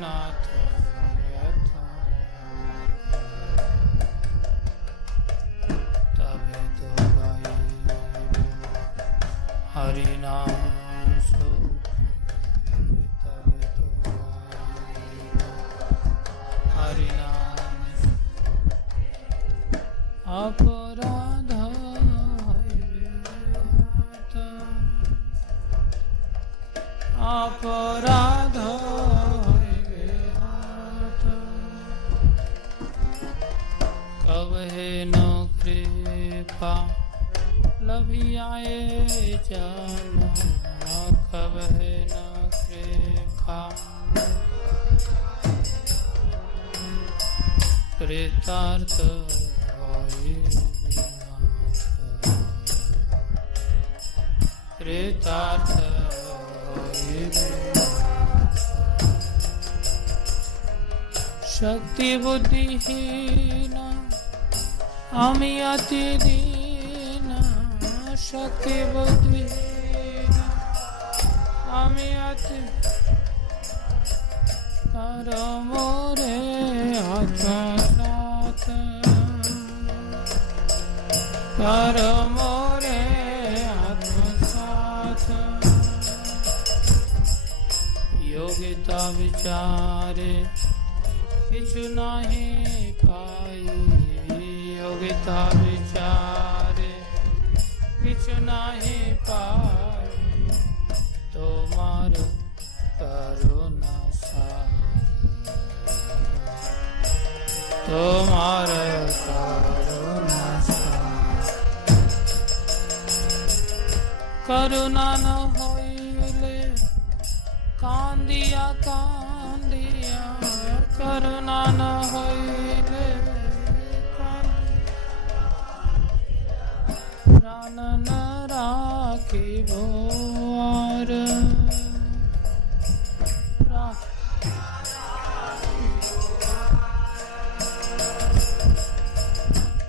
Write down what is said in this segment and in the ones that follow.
नाथ तबे तो गाए हरि नाम तबे तो गाए हरि नाम अपराध अपराध कवहे न कृपा लभियाए जाना कवहे न कृपा कृतार्थ कृतार्थ शक्ति बुद्धिहीन अमी अति दीन शक्ति बुद्धिहीन अमी अति कर मोरे आत्मसात कर मोरे आत्मसात योगिता विचारे किछु नहीं पाई योगिता विचारे किछु नहीं पाई तुम्हार करुणा तुम्हार करुणा करुणा न होइले कांदिया कांदिया करुणा न होइले प्राण न राखी भोर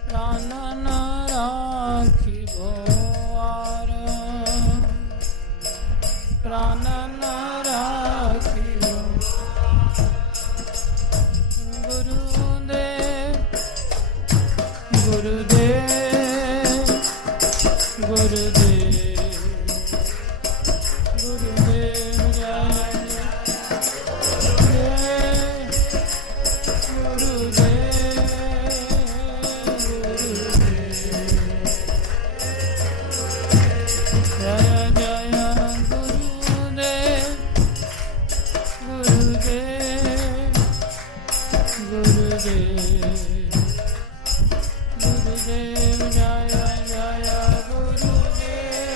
प्राण न राखी भोर प्राण न राखी गुरुदेव गुरुदेव गुरुदेव गुरुदेव जय गुरुदेव जय जय गुरुदेव गुरुदेव गुरुदेव जय जय गुरुदेव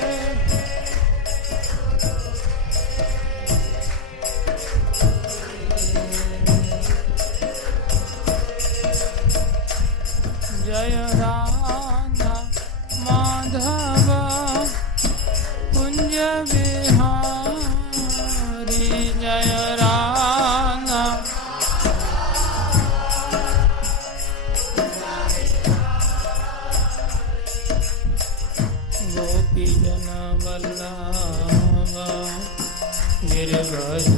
जय राधा माधव कुंज बिहारी जय राधा गोपी जन वल्लभ गिरिव्रज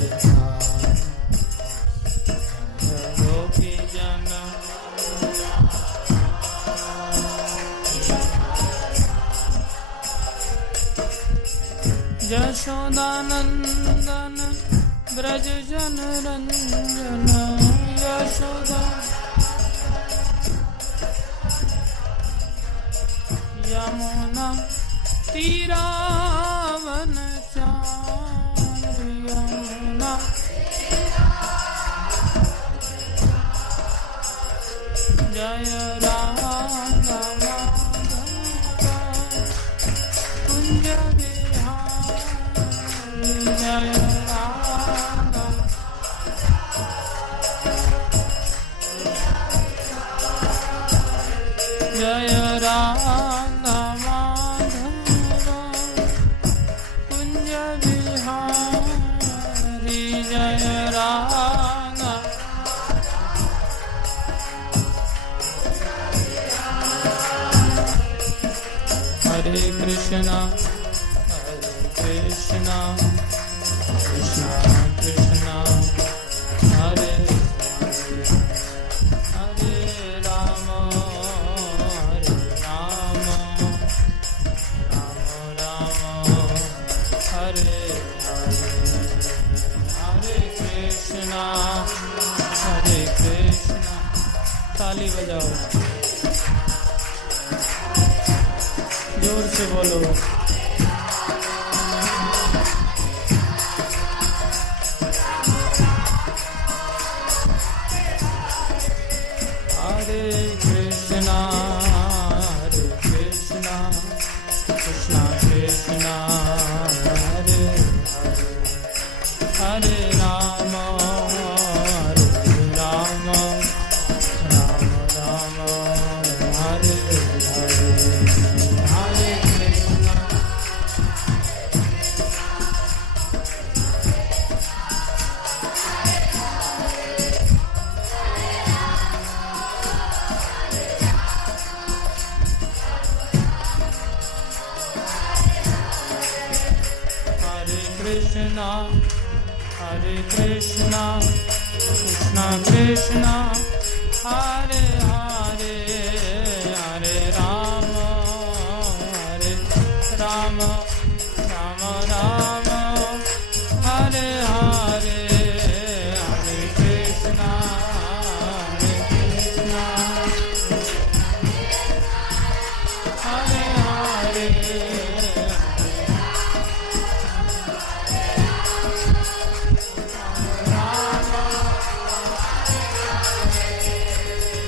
गोपी जन यशोदानंदन ब्रज जन रंजन यशोदा यमुना तीरावन चारि यमुना जय राधा कुंज बिहारी जय राधा जय राधा माधव कुंज बिहारी जय राधा हरे कृष्णा कृष्णा कृष्णा ताली बजाओ, जोर से बोलो। हरे Krishna Krishna Krishna Hare Hare Ram Ram Ram Ram Hare Hare Hare Krishna. Hare Krishna, Krishna Krishna, Hare Hare, Hare Rama, Rama Rama, Hare Hare, Hare Krishna, Hare Hare,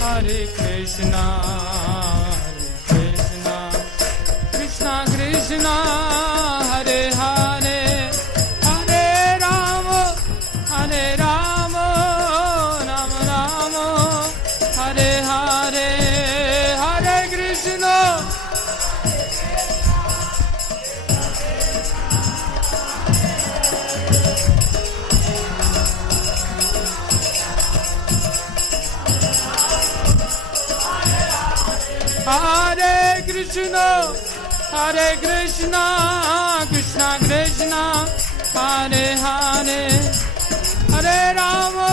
Hare Krishna, Krishna Krishna, Hare Hare, Hare Rama, Rama Rama, Hare Hare, Hare Krishna. Hare Krishna, Krishna Krishna, Hare Hare, Hare Rama,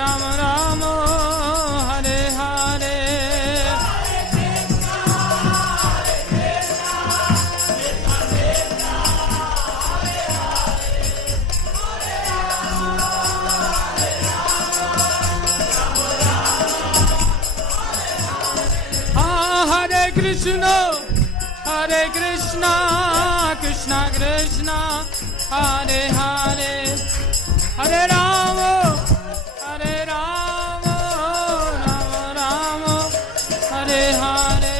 Rama Rama, Hare Hare. Hare Krishna, Krishna Krishna, Hare Hare, Hare Rama, Rama Rama, Hare Hare.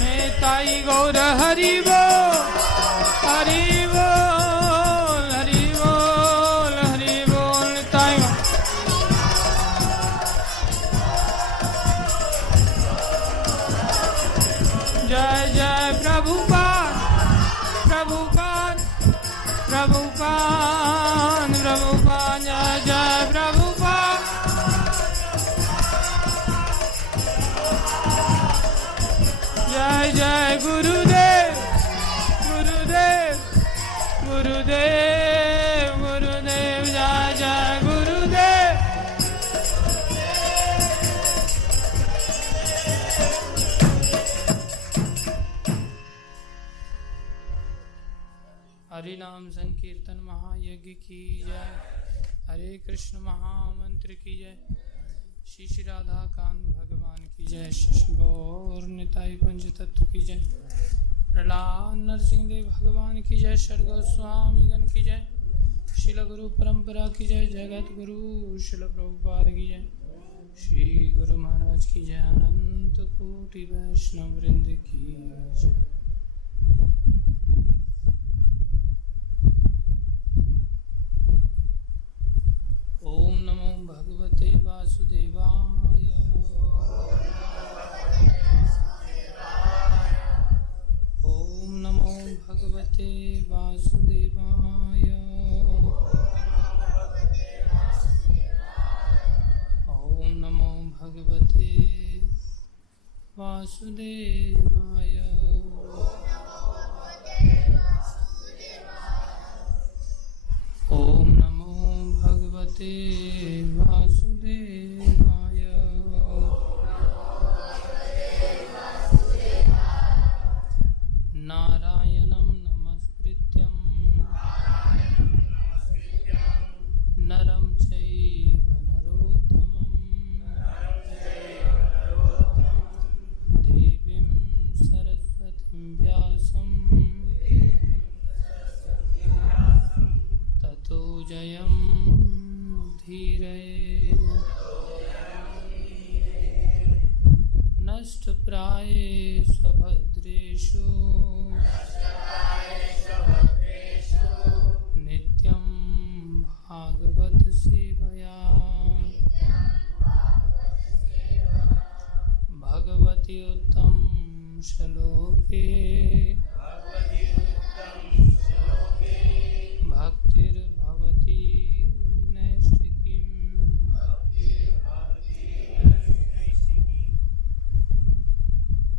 Nitai Gaur Hari Bol, Hari Bol, Hari Bol, Hari Bol, Nitai Gaur. Jai Jai Prabhupada, Prabhupada, Prabhupada, Prabhupada, Jai Jai Prabhupada. Jai Jai Gurudev, Gurudev, Gurudev, Gurudev, Jai Jai Gurudev. Hari नाम संकीर्तन महायज्ञ की जय, हरे कृष्ण महामंत्र की जय, श्री श्री राधा कांत भगवान की जय, श्री गौर निताई पंच तत्व की जय, प्रहलाद नरसिंह देव भगवान की जय, षड गोस्वामी गण की जय, शिल गुरु परंपरा की जय, जगत गुरु शिल प्रभुपाद की जय, श्री गुरु महाराज की जय, अनंत कोटि वैष्णव वृंद की जय। ओम नमो भगवते वासुदेवाय। ओम नमो भगवते वासुदेवाय। ओम नमो भगवते वासुदेवाय। ओम नमो भगवते वासुदेवाय। जयं धीरये नष्टप्रायेषु भद्रेषु नित्यं भागवत सेवया भगवति उत्तम श्लोके भक्तिर्भवति नैष्ठिकीम्।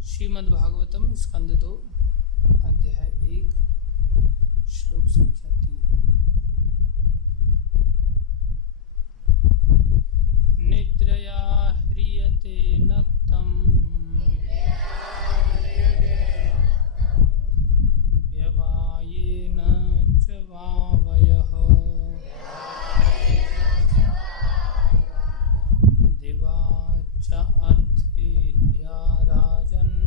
श्रीमद्भागवतम स्कंद 2 अध्याय 1 श्लोक संख्या 3। निद्रया ह्रियते नक्तम् व्यवायेन च वावयः दिवा च अर्थे हया राजन्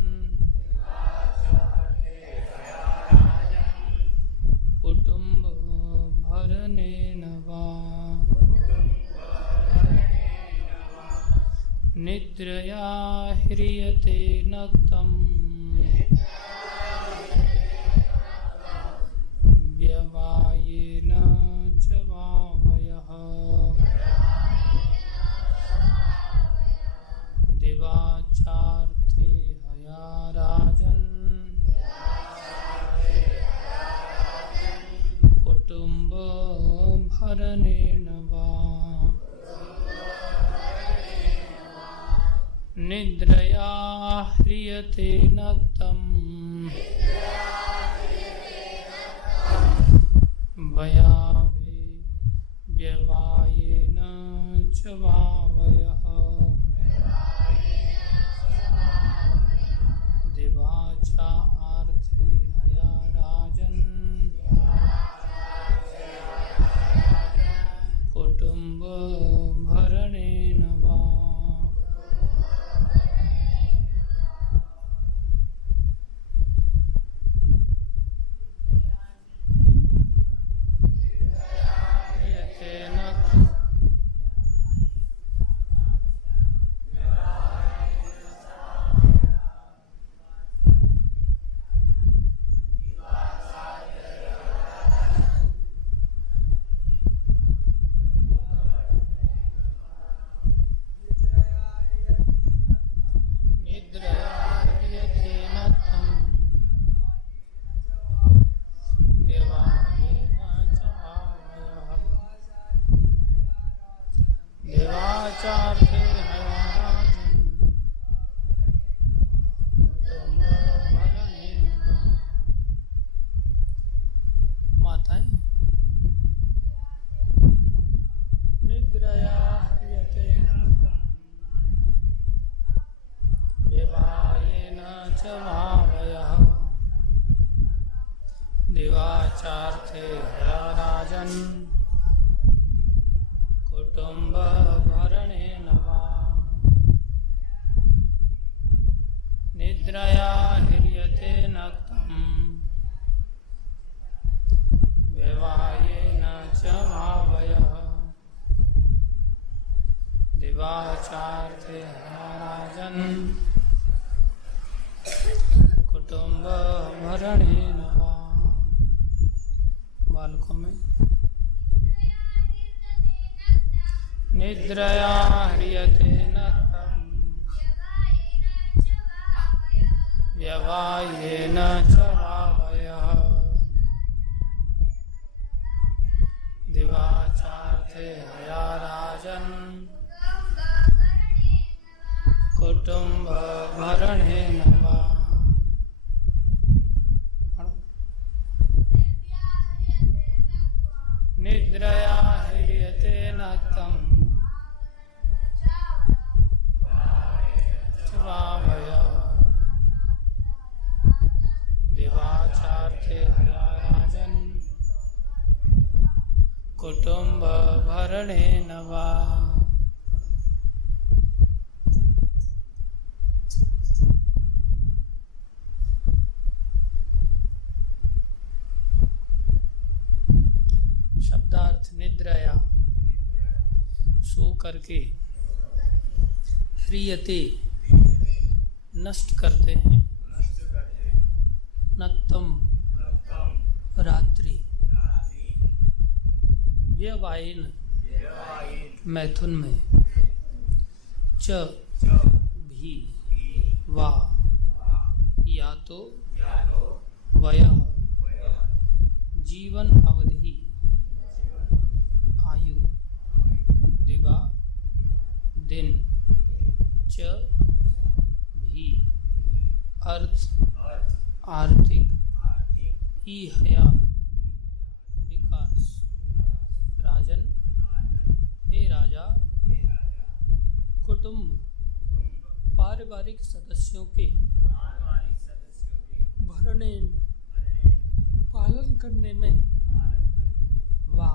कुटुम्बभरणेन वा निद्रया ह्रियते नक्तम् व्यवायेन च वावयः दिवाचार्थे हया राजन् कुटुम्बभरणेन वा निद्रया ह्रियते नक्तम् व्यवायेन च वावयः दिवाचा आर्थे हया राजन् कुटुम्बभरणेन वा दिवाचार्थे हया राजन् कुटुम्बभरणेन वा निद्रया ह्रियते नक्तम् व्यवायेन च वावयः दिवाचार्थे हया राजन् कुटुम्बभरणेन वा। बालकों में निद्रया ह्रियते नक्तम् व्यवायेन च वावयः दिवाचार्थे हया राजन् कुटुम्बभरणेन वा। निद्रया ह्रियते नक्तम् वावयः दिवाचार्थे हया राजन् कुटुम्बभरणेन वा। शब्दार्थ निद्रया सो करके ह्रियते नष्ट करते हैं नक्तम रात्रि व्यवायन मैथुन में च भी वा या तो वया जीवन अवधि आयु दिवा दिन च भी अर्थ आर्थिक इहया विकास राजन हे राजा कुटुंब पारिवारिक सदस्यों के भरने पालन करने में वा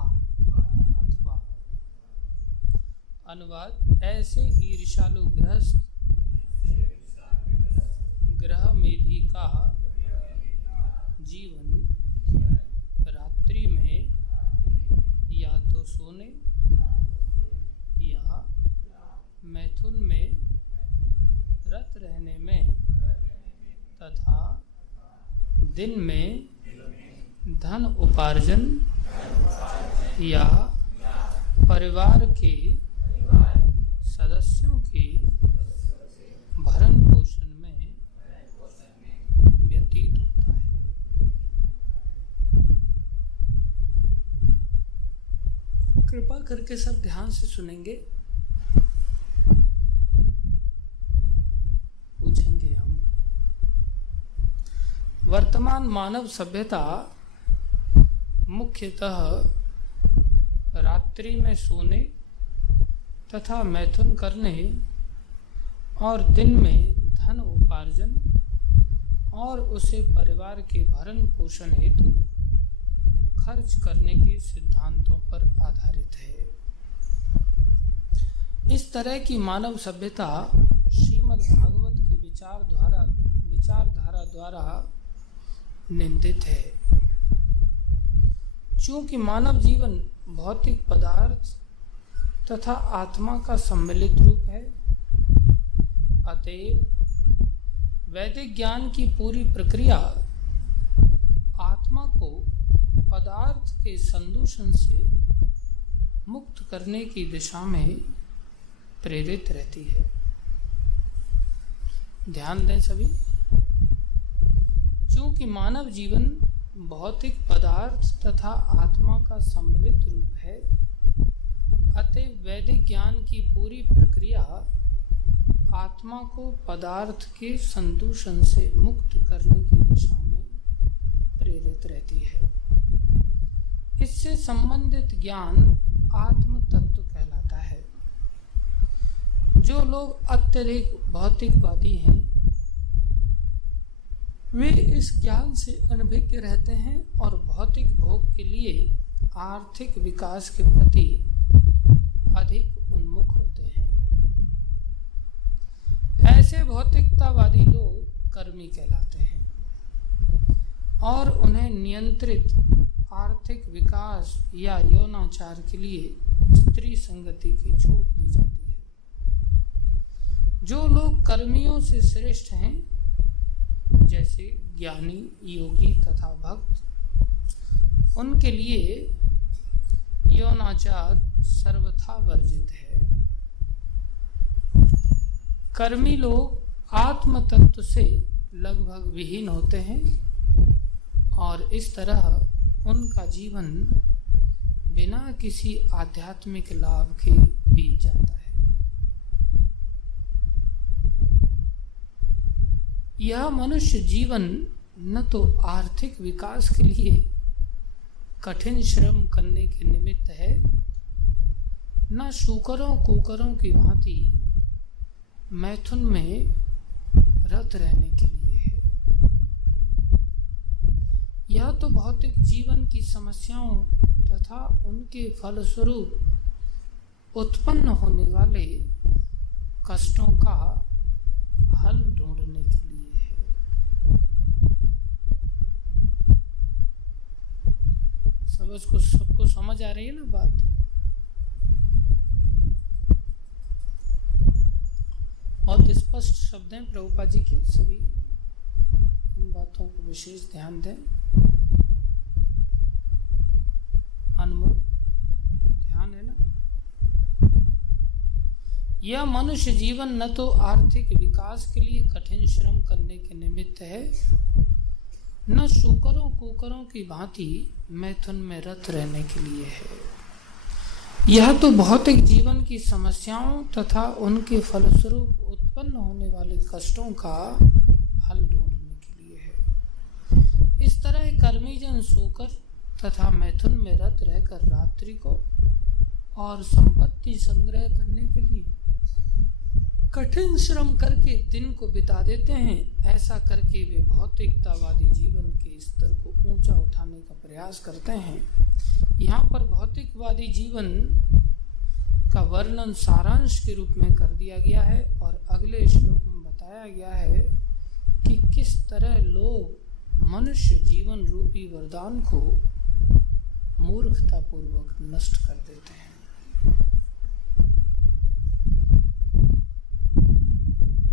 अथवा अनुवाद ऐसे ईर्ष्यालु गृहस्थ ग्रह मेधी का जीवन रात्रि में या तो सोने या मैथुन में रत रहने में तथा दिन में धन उपार्जन या परिवार के सदस्यों के भरण पोषण में व्यतीत होता है। कृपा करके सब ध्यान से सुनेंगे। पूछेंगे हम, वर्तमान मानव सभ्यता मुख्यतः रात्रि में सोने तथा मैथुन करने और दिन में धन उपार्जन और उसे परिवार के भरण पोषण हेतु खर्च करने के सिद्धांतों पर आधारित है। इस तरह की मानव सभ्यता श्रीमद् भागवत की विचारधारा द्वारा निंदित है। चूंकि मानव जीवन भौतिक पदार्थ तथा आत्मा का सम्मिलित रूप है, अतएव वैदिक ज्ञान की पूरी प्रक्रिया आत्मा को पदार्थ के संदूषण से मुक्त करने की दिशा में प्रेरित रहती है। ध्यान दें सभी, चूंकि मानव जीवन भौतिक पदार्थ तथा आत्मा का सम्मिलित रूप है, अतः वैदिक ज्ञान की पूरी प्रक्रिया आत्मा को पदार्थ के संदूषण से मुक्त करने की दिशा में प्रेरित रहती है। इससे संबंधित ज्ञान आत्म तत्व कहलाता है। जो लोग अत्यधिक भौतिकवादी हैं, वे इस ज्ञान से अनभिज्ञ रहते हैं और भौतिक भोग के लिए आर्थिक विकास के प्रति अधिक उन्मुख होते हैं। ऐसे भौतिकतावादी लोग कर्मी कहलाते हैं और उन्हें नियंत्रित आर्थिक विकास या यौनाचार के लिए स्त्री संगति की छूट दी जाती है। जो लोग कर्मियों से श्रेष्ठ हैं, जैसे ज्ञानी, योगी तथा भक्त, उनके लिए यौनाचार सर्वथा वर्जित है। कर्मी लोग आत्म तत्व से लगभग विहीन होते हैं और इस तरह उनका जीवन बिना किसी आध्यात्मिक लाभ के बीत जाता है। यह मनुष्य जीवन न तो आर्थिक विकास के लिए कठिन श्रम करने के निमित्त है, न शूकरों कुकरों की भांति मैथुन में रत रहने के लिए है। यह तो भौतिक जीवन की समस्याओं तथा उनके फलस्वरूप उत्पन्न होने वाले कष्टों का हल ढूंढने के लिए है। सबको समझ आ रही है ना बात? बहुत स्पष्ट शब्द हैं प्रभुपाद जी के, सभी इन बातों को विशेष ध्यान दें, अनमोल ध्यान है ना। यह मनुष्य जीवन न तो आर्थिक विकास के लिए कठिन श्रम करने के निमित्त है, न शूकरों कुकरों की भांति मैथुन में रत रहने के लिए है। यह तो भौतिक जीवन की समस्याओं तथा उनके फलस्वरूप उत्पन्न होने वाले कष्टों का हल ढूंढने के लिए है। इस तरह कर्मी जन सोकर तथा मैथुन में रत रहकर रात्रि को और संपत्ति संग्रह करने के लिए कठिन श्रम करके दिन को बिता देते हैं। ऐसा करके वे भौतिकतावादी जीवन के स्तर को ऊंचा उठाने का प्रयास करते हैं। यहाँ पर भौतिकवादी जीवन का वर्णन सारांश के रूप में कर दिया गया है और अगले श्लोक में बताया गया है कि किस तरह लोग मनुष्य जीवन रूपी वरदान को मूर्खतापूर्वक नष्ट कर देते हैं।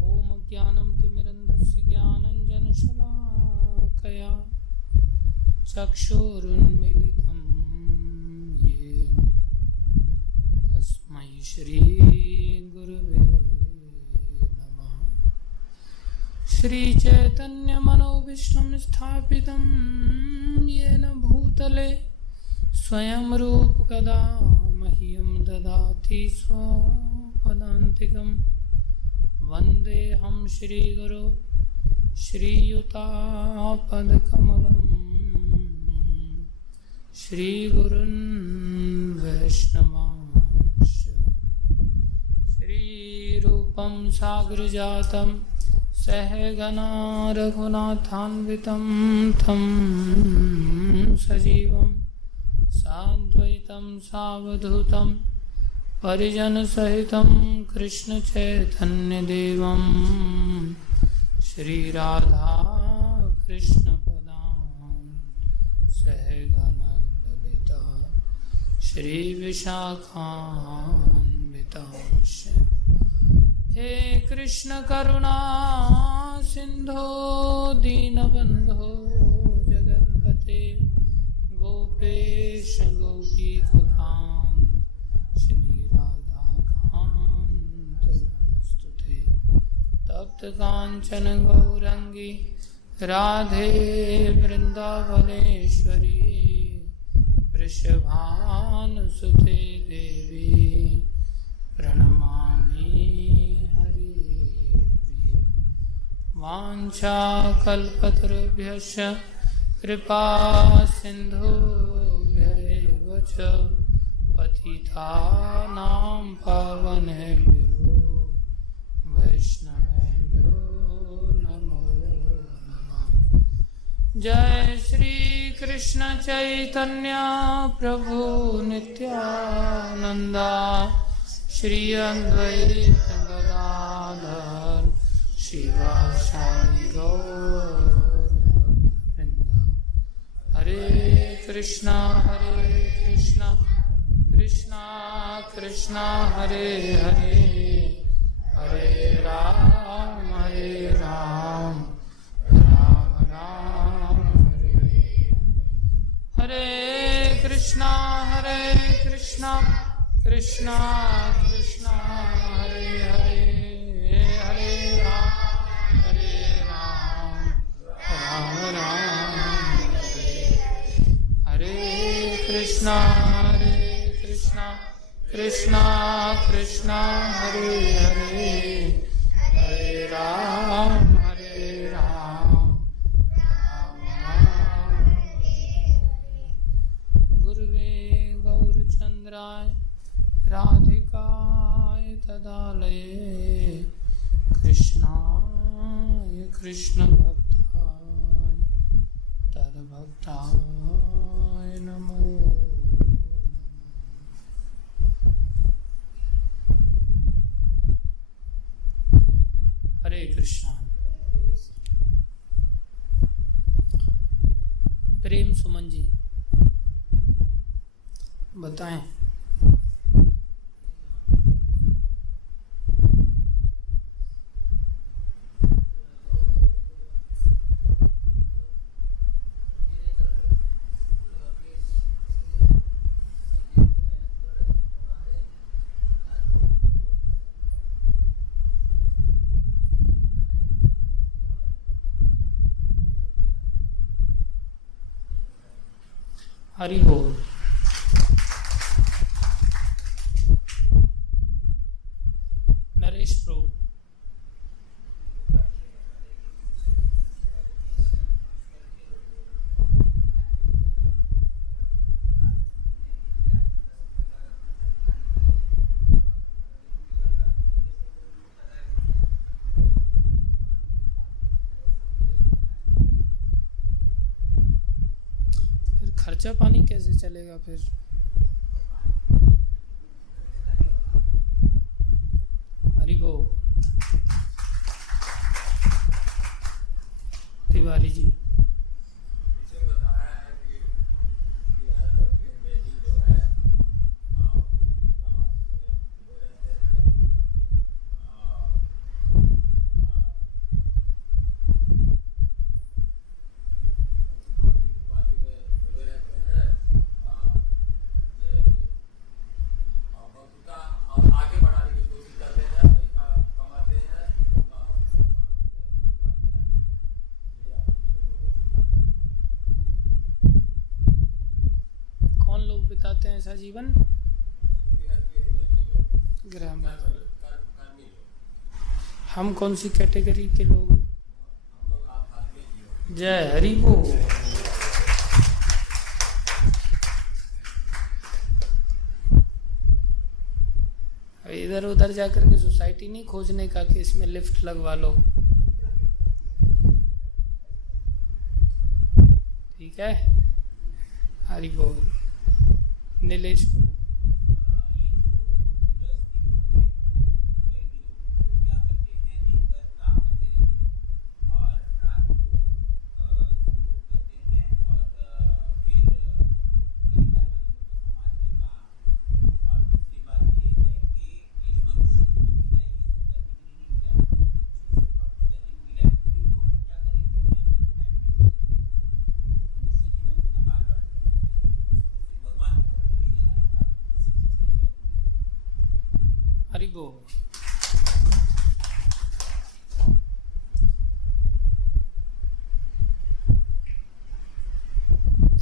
ओम ज्ञानम तिमिरन्धस्य ज्ञानञ्जनशलाकया चक्षुरुन्मीलितं येन तस्मै श्री गुरुवे नमः। श्री चैतन्य मनोभीष्टं स्थापितं येन भूतले स्वयं रूप कदा मह्यं ददाति स्वपदान्तिकम्। वन्देऽहं श्रीगुरो श्रीयुतापदकमलम् श्रीगुरुन् वैष्णवांश्च। श्रीरूपं साग्रजातं सहगना रघुनाथान्वितं तं सजीवं साद्वैतं सावधूतं परिजनसहितं कृष्ण चैतन्यदेवं श्रीराधा कृष्णपदां सहगना ललिता श्रीविशाखान्वितांश्च। हे कृष्ण करुणा सिंधो दीनबंधो जगत्पते गोपेश गोपीकांत श्रीराधाकांत नमस्तुते। तप्त कांचन गौरंगी राधे वृंदावनेश्वरी वृषभानुसुते देवी प्रणमामि हरिप्रिये। वाञ्छाकल्पतरुभ्यश्च कृपा सिन्धुभ्यैव च पतितानां पावनेभ्यो वैष्णवेभ्यो नमो नमः। जय श्री कृष्ण चैतन्य प्रभु नित्यानंदा श्री अद्वैत गदाधर शिवासादि गौरवृंद। हरे कृष्णा कृष्णा कृष्णा हरे हरे हरे राम राम राम हरे कृष्णा कृष्णा कृष्णा हरे हरे हरे राम राम राम हरे कृष्णा कृष्णा हरे हरे हरे राम गुरुवे गौरचंद्राय राधिकाय तदालये कृष्णाय कृष्ण भक्ताय तद्भक्ताय नमो। हरे कृष्णा। प्रेम सुमन जी बताएं। हरि बोल। नरेश प्रभु। फिर खर्चा पानी कैसे चलेगा फिर? हरि बोल। तिवारी जी। कौन लोग बिताते हैं ऐसा जीवन? ग्रह में। हम कौन सी कैटेगरी के लोग? जय हरि बोल। इधर उधर जाकर के सोसाइटी नहीं खोजने का कि इसमें लिफ्ट लगवा लो। ठीक है। हरि बोल। नीलेश प्रभु। हरि बोल।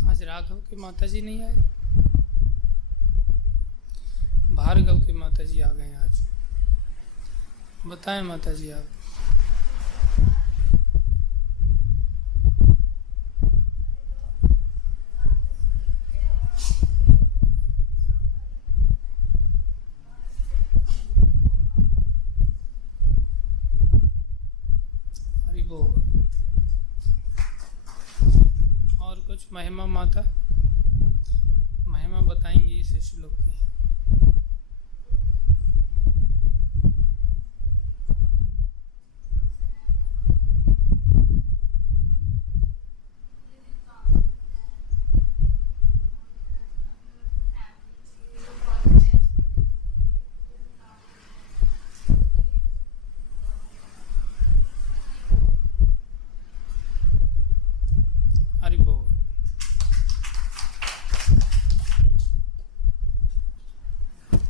आज राघव के माता जी नहीं आए, भार्गव के माता जी आ गए आज। बताएं माता जी आप। और कुछ महिमा माता, महिमा बताएंगी इस श्लोक की। हरि बोल।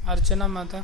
अर्चना माता।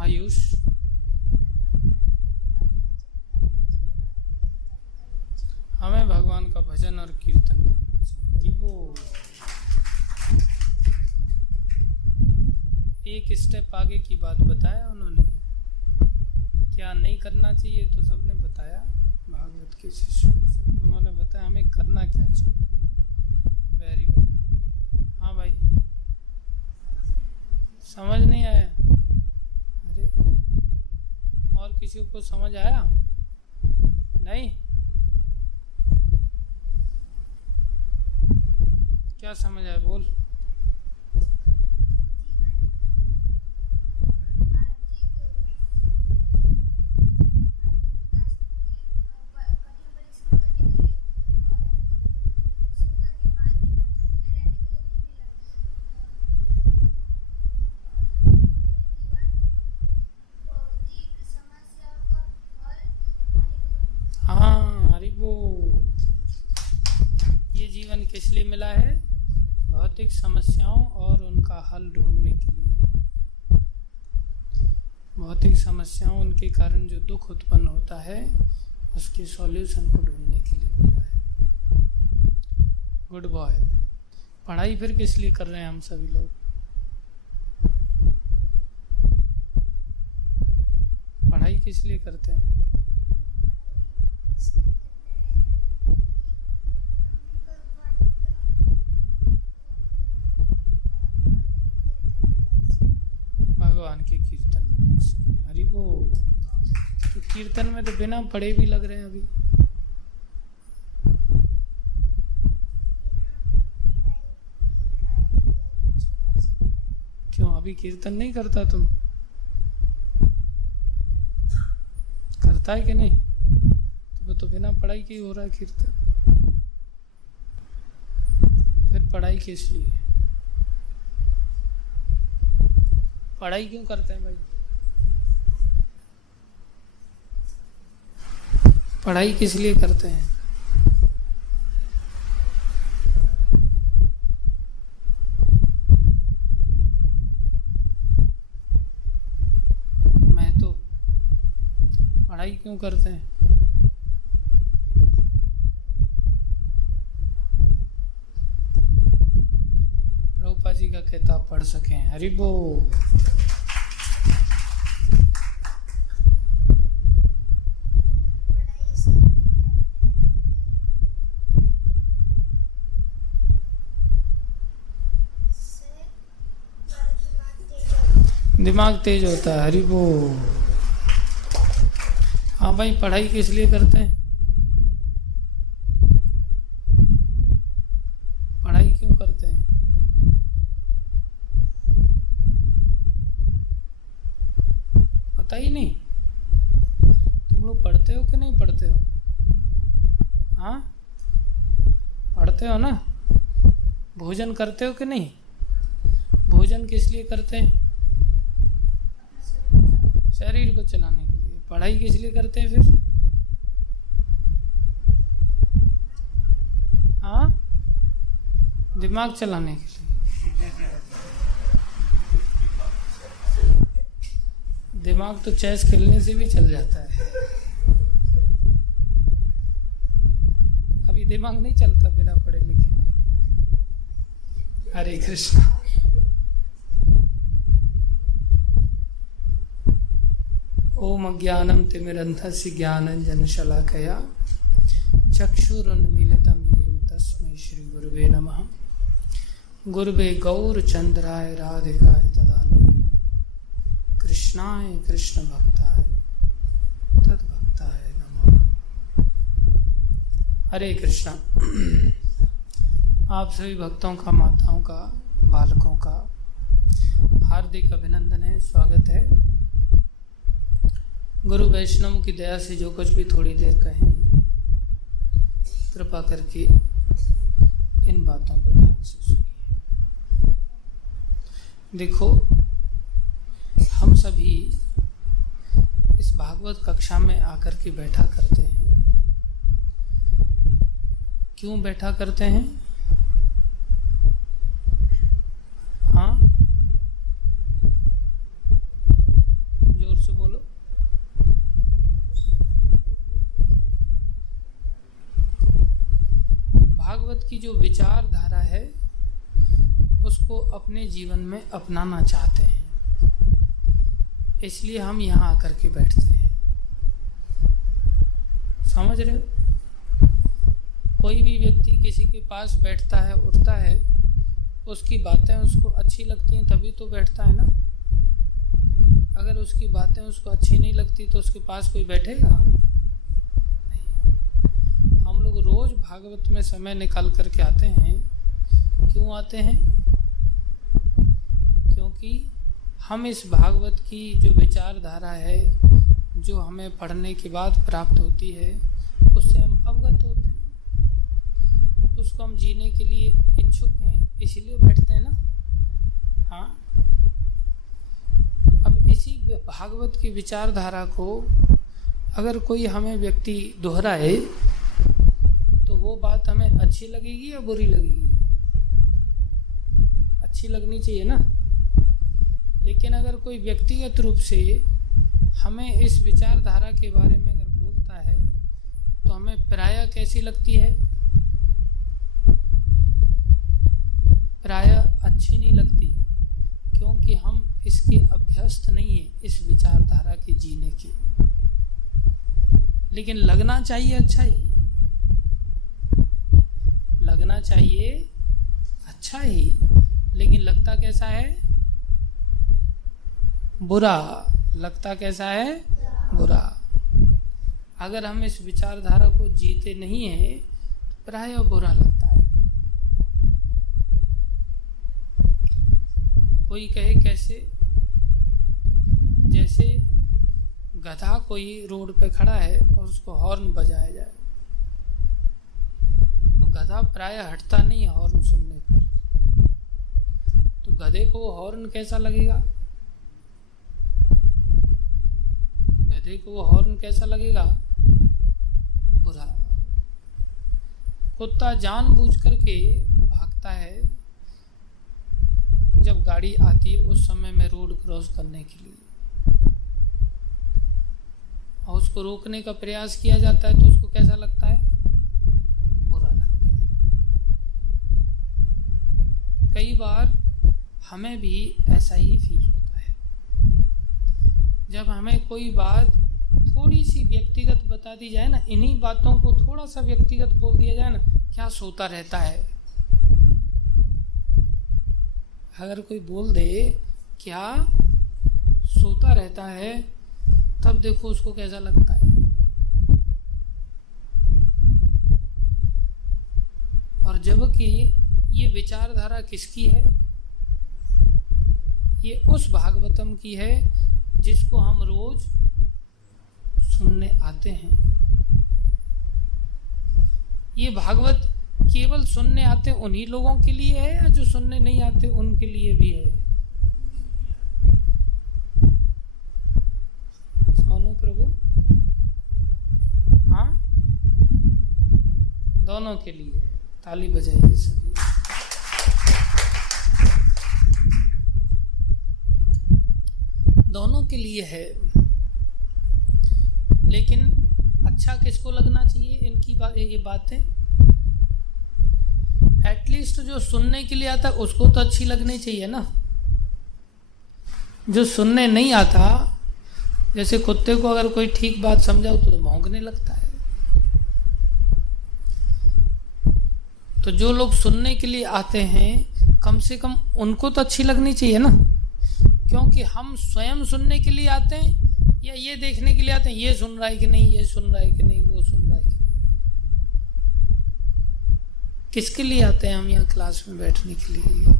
आयुष। हमें भगवान का भजन और कीर्तन करना चाहिए। हरि बोल। एक स्टेप आगे की बात बताया उन्होंने, क्या नहीं करना चाहिए तो सबने बताया। भागवत के शिष्य उन्होंने बताया हमें करना क्या चाहिए। Very good. समझ नहीं आया? अरे और किसी को समझ आया? नहीं? क्या समझ आया? बोल। हाँ, अरे वो ये जीवन किस लिए मिला है? भौतिक समस्याओं और उनका हल ढूंढने के लिए। भौतिक समस्याओं, उनके कारण जो दुख उत्पन्न होता है, उसके सॉल्यूशन को ढूंढने के लिए मिला है। Good boy. पढ़ाई फिर किस लिए कर रहे हैं हम सभी लोग? पढ़ाई किस लिए करते हैं? भगवान के कीर्तन में लग सके। हरि बोल। तो कीर्तन में तो बिना पढ़े भी लग रहे हैं अभी। क्यों, अभी कीर्तन नहीं करता तुम? करता है कि नहीं? तो वो तो बिना पढ़ाई के ही हो रहा है कीर्तन। फिर पढ़ाई किस लिए? पढ़ाई क्यों करते हैं भाई? पढ़ाई किस लिए करते हैं? मैं तो पढ़ाई क्यों करते हैं? प्रभुपाद जी का किताब पढ़ सकें। हरि बोल। दिमाग तेज होता है। हरि बोल। हाँ भाई, पढ़ाई किस लिए करते हैं? पढ़ाई क्यों करते हैं? पता ही नहीं? तुम लोग पढ़ते हो कि नहीं पढ़ते हो? हाँ, पढ़ते हो ना? भोजन करते हो कि नहीं? भोजन किस लिए करते हैं? शरीर को चलाने के लिए। पढ़ाई किस लिए करते हैं फिर? हाँ, दिमाग चलाने के लिए। दिमाग तो चेस खेलने से भी चल जाता है। अभी दिमाग नहीं चलता बिना पढ़े लिखे। हरे कृष्णा। ओम अज्ञानम तिमिरन्धस्य ज्ञानाञ्जनशलाकया चक्षुरुन्मीलितं येन तस्मै श्री गुरुवे नमः। गुरुवे गौरचंद्राय राधिकाय तदालये कृष्णाय कृष्ण भक्ताय तद्भक्ताय नमः। हरे कृष्णा। आप सभी भक्तों का, माताओं का, बालकों का हार्दिक अभिनंदन है, स्वागत है। गुरु वैष्णव की दया से जो कुछ भी थोड़ी देर कहें, कृपा करके इन बातों को ध्यान से सुनिए। देखो, हम सभी इस भागवत कक्षा में आकर के बैठा करते हैं। क्यों बैठा करते हैं? हाँ, जोर से बोलो। भागवत की जो विचारधारा है उसको अपने जीवन में अपनाना चाहते हैं, इसलिए हम यहाँ आकर के बैठते हैं। समझ रहे हो? कोई भी व्यक्ति किसी के पास बैठता है, उठता है, उसकी बातें उसको अच्छी लगती हैं तभी तो बैठता है ना। अगर उसकी बातें उसको अच्छी नहीं लगती तो उसके पास कोई बैठेगा नहीं। हम लोग रोज भागवत में समय निकाल करके आते हैं। क्यों आते हैं? क्योंकि हम इस भागवत की जो विचारधारा है, जो हमें पढ़ने के बाद प्राप्त होती है, उससे हम अवगत होते हैं, उसको हम जीने के लिए इच्छुक हैं, इसीलिए बैठते हैं ना। हाँ, अब इसी भागवत की विचारधारा को अगर कोई हमें व्यक्ति दोहराए तो वो बात हमें अच्छी लगेगी या बुरी लगेगी? अच्छी लगनी चाहिए ना। लेकिन अगर कोई व्यक्तिगत रूप से हमें इस विचारधारा के बारे में अगर बोलता है तो हमें प्रायः कैसी लगती है? प्रायः अच्छी नहीं लगती, क्योंकि हम इसके अभ्यस्त नहीं है इस विचारधारा के जीने के। लेकिन लगना चाहिए अच्छा ही, लगना चाहिए अच्छा ही, लेकिन लगता कैसा है? बुरा। लगता कैसा है? बुरा। अगर हम इस विचारधारा को जीते नहीं हैं तो प्रायः बुरा लगता है। कोई कहे कैसे? जैसे गधा कोई रोड पे खड़ा है और उसको हॉर्न बजाया जाए, तो गधा प्रायः हटता नहीं है हॉर्न सुनने पर। तो गधे को वो हॉर्न कैसा लगेगा? गधे को वो हॉर्न कैसा लगेगा? बुरा। कुत्ता जानबूझ करके भागता है जब गाड़ी आती है उस समय में रोड क्रॉस करने के लिए, और उसको रोकने का प्रयास किया जाता है तो उसको कैसा लगता है? बुरा लगता है। कई बार हमें भी ऐसा ही फील होता है जब हमें कोई बात थोड़ी सी व्यक्तिगत बता दी जाए ना, इन्हीं बातों को थोड़ा सा व्यक्तिगत बोल दिया जाए ना, क्या सोता रहता है। अगर कोई बोल दे क्या सोता रहता है, तब देखो उसको कैसा लगता है। और जबकि ये विचारधारा किसकी है? ये उस भागवतम की है जिसको हम रोज सुनने आते हैं। ये भागवत केवल सुनने आते उन्हीं लोगों के लिए है या जो सुनने नहीं आते उनके लिए भी है? सोनू प्रभु, हाँ, दोनों के लिए है। ताली बजाइए सभी। दोनों के लिए है। लेकिन अच्छा किसको लगना चाहिए? इनकी ये बातें एटलीस्ट जो सुनने के लिए आता है उसको तो अच्छी लगनी चाहिए ना। जो सुनने नहीं आता, जैसे कुत्ते को अगर कोई ठीक बात समझाओ तो भौंकने लगता है। तो जो लोग सुनने के लिए आते हैं कम से कम उनको तो अच्छी लगनी चाहिए ना। क्योंकि हम स्वयं सुनने के लिए आते हैं या ये देखने के लिए आते हैं ये सुन रहा है कि नहीं, ये सुन रहा है कि नहीं, वो सुन रहा है कि नहीं। किसके लिए आते हैं हम यहाँ क्लास में बैठने के लिए?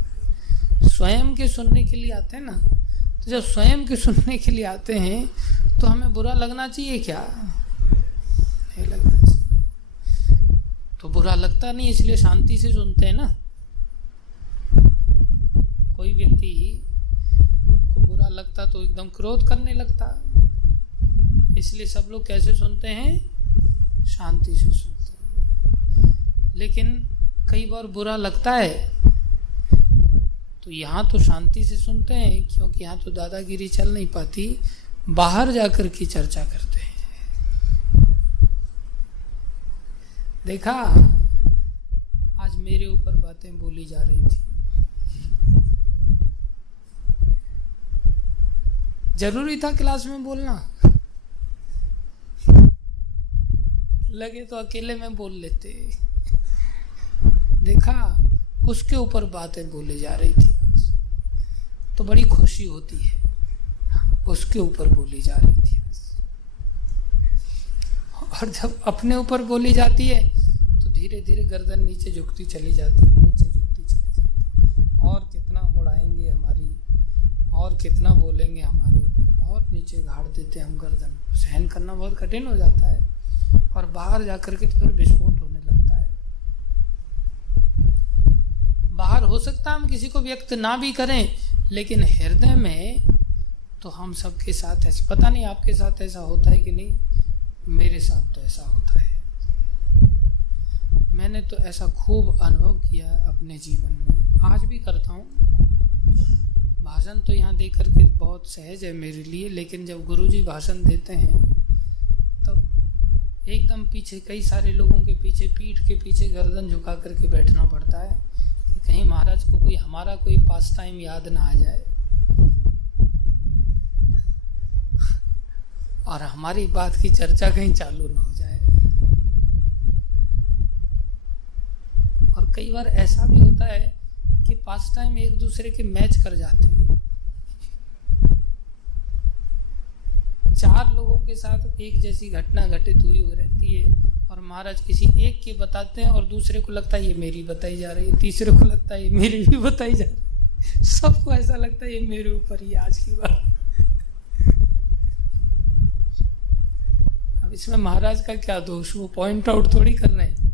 स्वयं के सुनने के लिए आते हैं ना। तो जब स्वयं के सुनने के लिए आते हैं तो हमें बुरा लगना चाहिए क्या? नहीं लगना चाहिए। तो बुरा लगता नहीं, इसलिए शांति से सुनते हैं ना। कोई व्यक्ति को बुरा लगता तो एकदम क्रोध करने लगता, इसलिए सब लोग कैसे सुनते हैं? शांति से सुनते हैं। लेकिन कई बार बुरा लगता है तो यहाँ तो शांति से सुनते हैं, क्योंकि यहाँ तो दादागिरी चल नहीं पाती, बाहर जाकर की चर्चा करते हैं। देखा, आज मेरे ऊपर बातें बोली जा रही थी। जरूरी था क्लास में बोलना? लगे तो अकेले में बोल लेते। देखा, उसके ऊपर बातें बोली जा रही थी आज, तो बड़ी खुशी होती है, उसके ऊपर बोली जा रही थी आज। और जब अपने ऊपर बोली जाती है तो धीरे धीरे गर्दन नीचे झुकती चली जाती है, नीचे झुकती चली जाती है। और कितना उड़ाएंगे हमारी, और कितना बोलेंगे हमारे ऊपर, और नीचे गाड़ देते हम गर्दन। सहन करना बहुत कठिन हो जाता है, और बाहर जाकर के तो फिर विस्फोट होने लगता है। बाहर हो सकता है हम किसी को व्यक्त ना भी करें, लेकिन हृदय में तो हम सबके साथ ऐसा, पता नहीं आपके साथ ऐसा होता है कि नहीं, मेरे साथ तो ऐसा होता है। मैंने तो ऐसा खूब अनुभव किया है अपने जीवन में, आज भी करता हूँ। भाषण तो यहाँ दे करके बहुत सहज है मेरे लिए, लेकिन जब गुरुजी भाषण देते हैं तब एकदम पीछे, कई सारे लोगों के पीछे, पीठ के पीछे गर्दन झुका करके बैठना पड़ता है कि कहीं महाराज को कोई हमारा कोई पास टाइम याद ना आ जाए और हमारी बात की चर्चा कहीं चालू ना हो जाए। और कई बार ऐसा भी होता है कि पास टाइम एक दूसरे के मैच कर जाते हैं। 4 लोगों के साथ एक जैसी घटना घटित हुई रहती है, और महाराज किसी एक की बताते हैं और दूसरे को लगता है ये मेरी बताई जा रही है, तीसरे को लगता है ये मेरी भी बताई जा रही है, सबको ऐसा लगता है ये मेरे ऊपर ही आज की बात। अब इसमें महाराज का क्या दोष, वो पॉइंट आउट थोड़ी कर रहे हैं,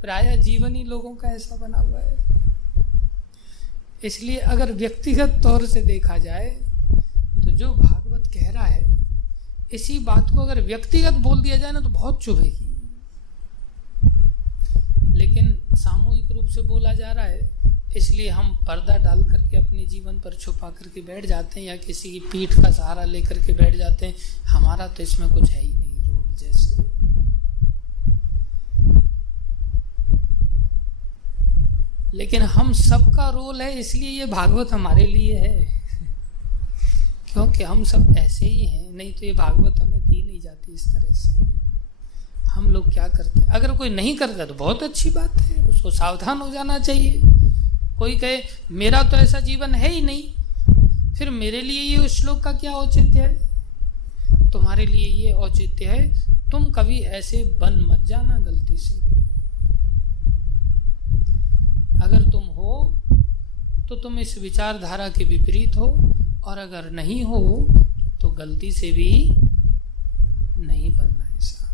प्रायः जीवन ही लोगों का ऐसा बना हुआ है। इसलिए अगर व्यक्तिगत तौर से देखा जाए तो जो भागवत कह रहा है, इसी बात को अगर व्यक्तिगत बोल दिया जाए ना तो बहुत चुभेगी, लेकिन सामूहिक रूप से बोला जा रहा है, इसलिए हम पर्दा डाल करके अपने जीवन पर छुपा करके बैठ जाते हैं, या किसी की पीठ का सहारा लेकर के बैठ जाते हैं। हमारा तो इसमें कुछ है ही नहीं रोल जैसे। लेकिन हम सबका रोल है, इसलिए ये भागवत हमारे लिए है, क्योंकि हम सब ऐसे ही हैं, नहीं तो ये भागवत हमें दी नहीं जाती इस तरह से। हम लोग क्या करते हैं, अगर कोई नहीं करता तो बहुत अच्छी बात है, उसको सावधान हो जाना चाहिए। कोई कहे मेरा तो ऐसा जीवन है ही नहीं, फिर मेरे लिए ये श्लोक का क्या औचित्य है? तुम्हारे लिए ये औचित्य है, तुम कभी ऐसे बन मत जाना गलती से। अगर तुम हो तो तुम इस विचारधारा के विपरीत हो, और अगर नहीं हो तो गलती से भी नहीं बनना ऐसा।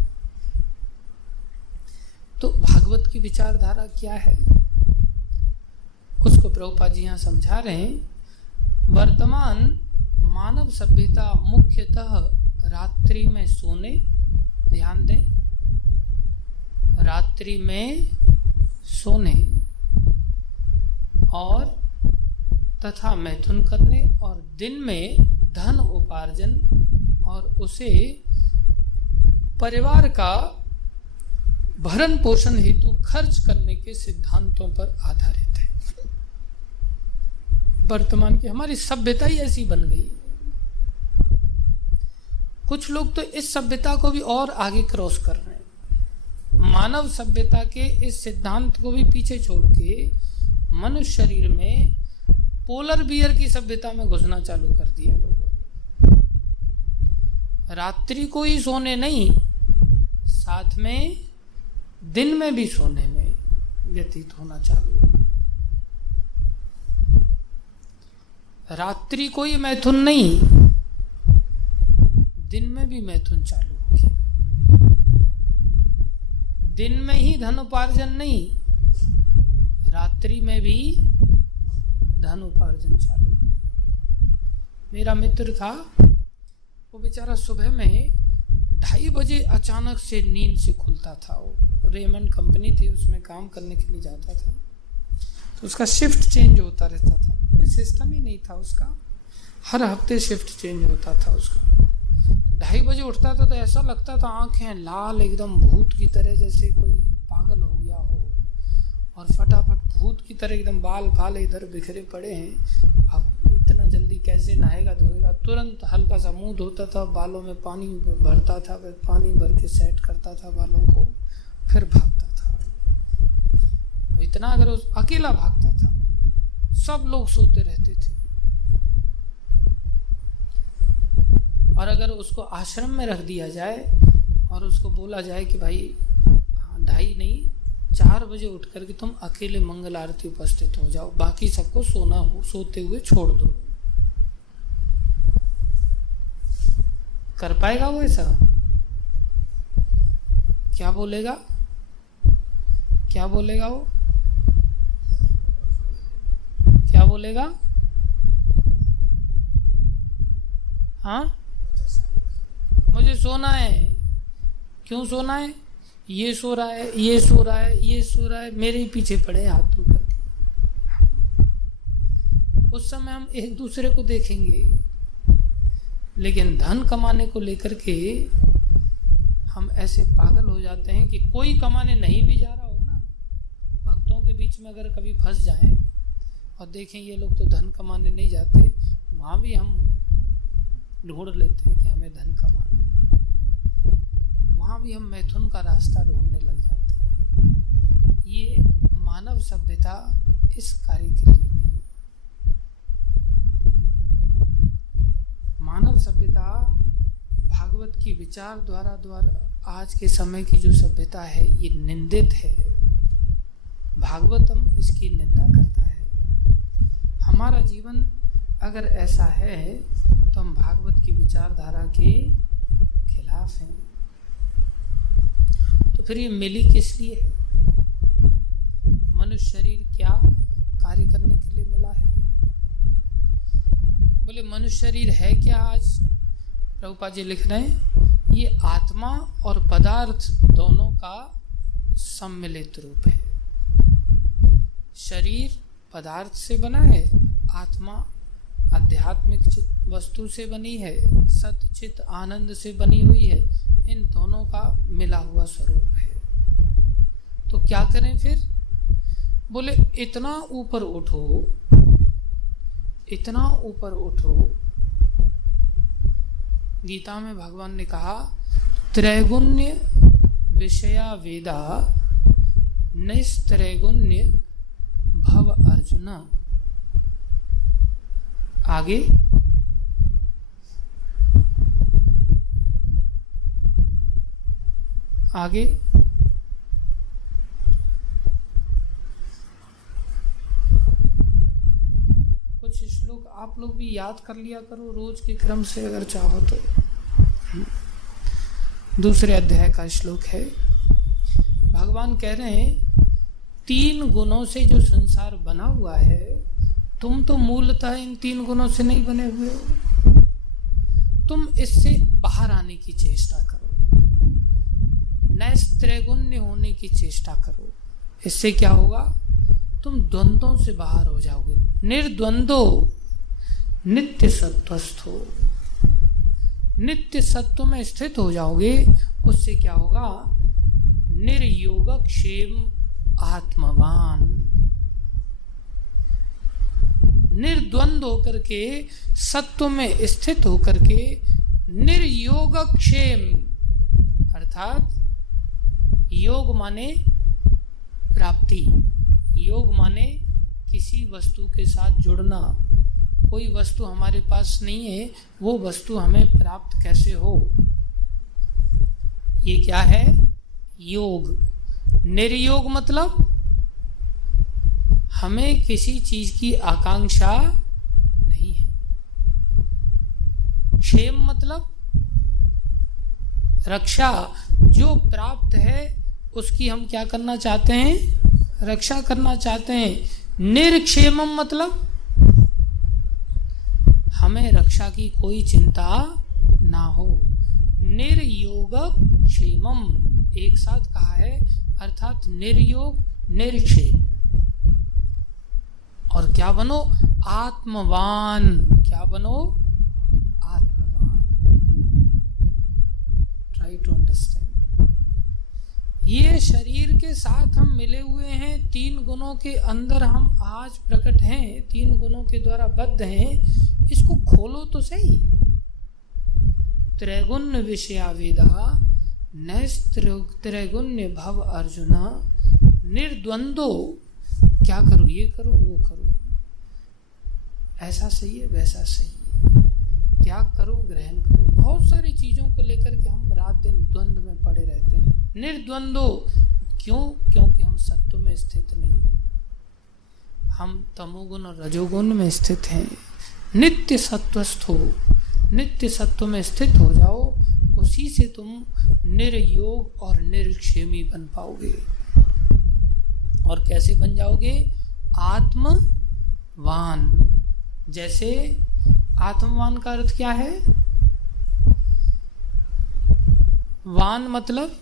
तो भागवत की विचारधारा क्या है उसको प्रभुपाद जी यहाँ समझा रहे हैं। वर्तमान मानव सभ्यता मुख्यतः रात्रि में सोने, ध्यान दें, रात्रि में सोने और तथा मैथुन करने और दिन में धन उपार्जन और उसे परिवार का भरण पोषण हेतु खर्च करने के सिद्धांतों पर आधारित है। वर्तमान की हमारी सभ्यता ही ऐसी बन गई। कुछ लोग तो इस सभ्यता को भी और आगे क्रॉस कर रहे हैं, मानव सभ्यता के इस सिद्धांत को भी पीछे छोड़ के मनुष्य शरीर में पोलर बियर की सभ्यता में घुसना चालू कर दिया लोगों ने। रात्रि को ही सोने नहीं, साथ में दिन में भी सोने में व्यतीत होना चालू हो। रात्रि को ही मैथुन नहीं, दिन में भी मैथुन चालू हो गया। दिन में ही धन उपार्जन नहीं, रात्रि में भी धन उपार्जन चालू हो गया। मेरा मित्र था, वो बेचारा सुबह में 2:30 बजे अचानक से नींद से खुलता था। वो रेमंड कंपनी थी, उसमें काम करने के लिए जाता था, तो उसका शिफ्ट चेंज होता रहता था, कोई सिस्टम ही नहीं था उसका, हर हफ्ते शिफ्ट चेंज होता था उसका। 2:30 बजे उठता था तो ऐसा लगता था आंखें लाल एकदम भूत की तरह, जैसे कोई पागल हो गया हो, और फटाफट भूत की तरह एकदम बाल इधर बिखरे पड़े हैं। अब इतना जल्दी कैसे नहाएगा धोएगा? तुरंत हल्का सा मुंह धोता था, बालों में पानी भरता था, फिर पानी भर के सेट करता था बालों को, फिर भागता था। इतना अगर उस अकेला भागता था, सब लोग सोते रहते थे। और अगर उसको आश्रम में रख दिया जाए और उसको बोला जाए कि भाई 2:30 नहीं 4 बजे उठ करके तुम अकेले मंगल आरती उपस्थित हो जाओ, बाकी सबको सोते हुए छोड़ दो, कर पाएगा वो ऐसा? क्या बोलेगा? क्या बोलेगा वो? क्या बोलेगा? हाँ, मुझे सोना है। क्यों सोना है? ये सो रहा है, ये सो रहा है, ये सो रहा है, मेरे ही पीछे पड़े हाथ ऊपर के। उस समय हम एक दूसरे को देखेंगे, लेकिन धन कमाने को लेकर के हम ऐसे पागल हो जाते हैं कि कोई कमाने नहीं भी जा रहा हो ना, भक्तों के बीच में अगर कभी फंस जाएं और देखें ये लोग तो धन कमाने नहीं जाते, वहां भी हम ढूंढ लेते हैं कि हमें धन कमाना है, वहां भी हम मैथुन का रास्ता ढूंढने लग जाते हैं। ये मानव सभ्यता इस कार्य के लिए नहीं है। मानव सभ्यता भागवत की विचार द्वारा आज के समय की जो सभ्यता है ये निंदित है। भागवतम इसकी निंदा करता है। हमारा जीवन अगर ऐसा है तो हम भागवत की विचारधारा के खिलाफ हैं। तो फिर ये मिली किस लिए है? मनुष्य शरीर क्या कार्य करने के लिए मिला है? बोले मनुष्य शरीर है क्या? आज प्रभुपाद जी लिख रहे हैं ये आत्मा और पदार्थ दोनों का सम्मिलित रूप है। शरीर पदार्थ से बना है, आत्मा आध्यात्मिक चित वस्तु से बनी है, सत चित आनंद से बनी हुई है। इन दोनों का मिला हुआ स्वरूप है। तो क्या करें फिर? बोले इतना ऊपर उठो, इतना ऊपर उठो। गीता में भगवान ने कहा त्रैगुण्य विषया वेदा निस्त्रैगुण्य भव अर्जुन। आगे आगे कुछ श्लोक आप लोग भी याद कर लिया करो रोज के क्रम से अगर चाहो तो। दूसरे अध्याय का श्लोक है। भगवान कह रहे हैं 3 गुणों से जो संसार बना हुआ है, तुम तो मूलतः इन 3 गुणों से नहीं बने हुए हो। तुम इससे बाहर आने की चेष्टा करो, नैस्त्रैगुण्य होने की चेष्टा करो। इससे क्या होगा? तुम द्वंद्वों से बाहर हो जाओगे। निर्द्वंदो नित्य सत्वस्थो, नित्य सत्व में स्थित हो जाओगे। उससे क्या होगा? निर्योग क्षेम आत्मवान। निर्द्वंद होकर के सत्व में स्थित होकर के निर्योग क्षेम, अर्थात योग माने प्राप्ति, योग माने किसी वस्तु के साथ जुड़ना। कोई वस्तु हमारे पास नहीं है, वो वस्तु हमें प्राप्त कैसे हो? ये क्या है? योग। निर्योग मतलब हमें किसी चीज की आकांक्षा नहीं है। क्षेम मतलब रक्षा, जो प्राप्त है उसकी हम क्या करना चाहते हैं? रक्षा करना चाहते हैं। निर्क्षेमम मतलब हमें रक्षा की कोई चिंता ना हो। निर्योग क्षेमम एक साथ कहा है, अर्थात निर्योग निर्क्षेम। और क्या बनो? आत्मवान। क्या बनो? आत्मवान। Try to understand. ये शरीर के साथ हम मिले हुए हैं, 3 गुणों के अंदर हम आज प्रकट हैं, 3 गुणों के द्वारा बद्ध हैं। इसको खोलो तो सही। त्रैगुण्य विषया वेदा नैस्त्रैगुण्य भव अर्जुन निर्द्वंदो क्या करूं, ये करूं वो करूं, ऐसा सही है वैसा सही है, त्याग करो ग्रहण करो, बहुत सारी चीजों को लेकर के हम रात दिन द्वंद्व में पड़े रहते हैं। निर्द्वंदो क्यों? क्योंकि हम सत्व में स्थित नहीं, हम तमोगुण और रजोगुण में स्थित हैं। नित्य सत्वस्थ हो, नित्य सत्व में स्थित हो जाओ, उसी से तुम निर्योग और निर्क्षेमी बन पाओगे। और कैसे बन जाओगे? आत्मवान। जैसे आत्मवान का अर्थ क्या है? वान मतलब,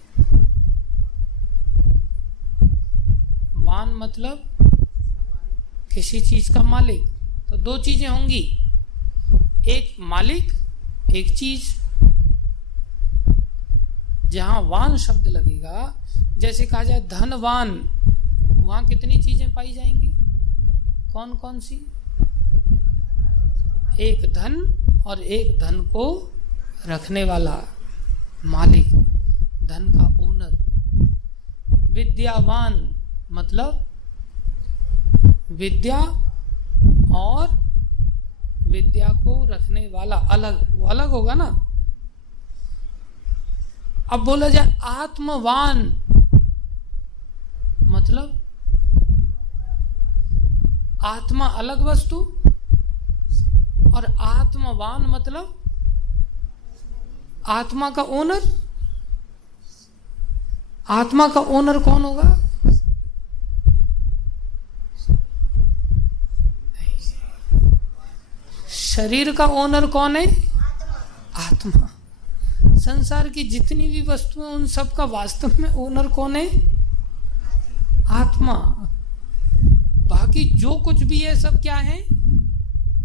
वान मतलब किसी चीज का मालिक। तो दो चीजें होंगी, एक मालिक, एक चीज। जहां वान शब्द लगेगा, जैसे कहा जाए धनवान, वहां कितनी चीजें पाई जाएंगी? कौन कौन सी? एक धन और एक धन को रखने वाला मालिक, धन का ओनर। विद्यावान मतलब विद्या और विद्या को रखने वाला, अलग, वो अलग होगा ना। अब बोला जाए आत्मवान मतलब आत्मा अलग वस्तु, और आत्मवान मतलब आत्मा का ओनर। आत्मा का ओनर कौन होगा? शरीर का ओनर कौन है? आत्मा। संसार की जितनी भी वस्तुएं, उन सब का वास्तव में ओनर कौन है? आत्मा। बाकी जो कुछ भी है सब क्या है?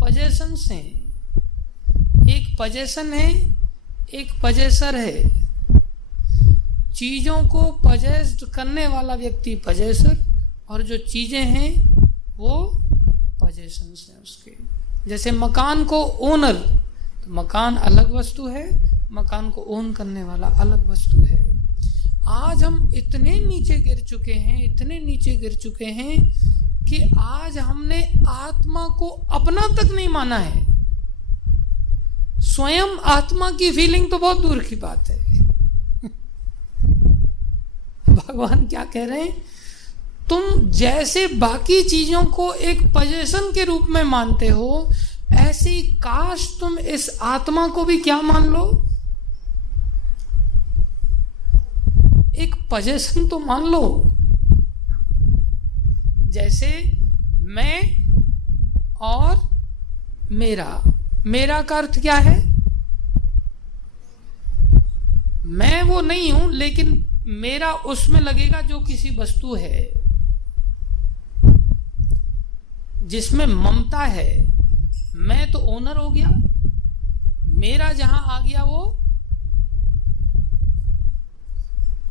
पजेशंस हैं। एक पजेशन है, एक पजेसर है। चीजों को पजेस्ट करने वाला व्यक्ति पजेसर, और जो चीजें हैं वो पजेशंस हैं उसके। जैसे मकान को ओनर, तो मकान अलग वस्तु है, मकान को ओन करने वाला अलग वस्तु है। आज हम इतने नीचे गिर चुके हैं, इतने नीचे गिर चुके हैं कि आज हमने आत्मा को अपना तक नहीं माना है। स्वयं आत्मा की फीलिंग तो बहुत दूर की बात है। भगवान क्या कह रहे हैं? तुम जैसे बाकी चीजों को एक पोजीशन के रूप में मानते हो, ऐसे ही काश तुम इस आत्मा को भी क्या मान लो? एक पोजीशन तो मान लो। जैसे मैं और मेरा, मेरा का अर्थ क्या है? मैं वो नहीं हूं, लेकिन मेरा उसमें लगेगा जो किसी वस्तु है जिसमें ममता है। मैं तो ओनर हो गया, मेरा जहां आ गया वो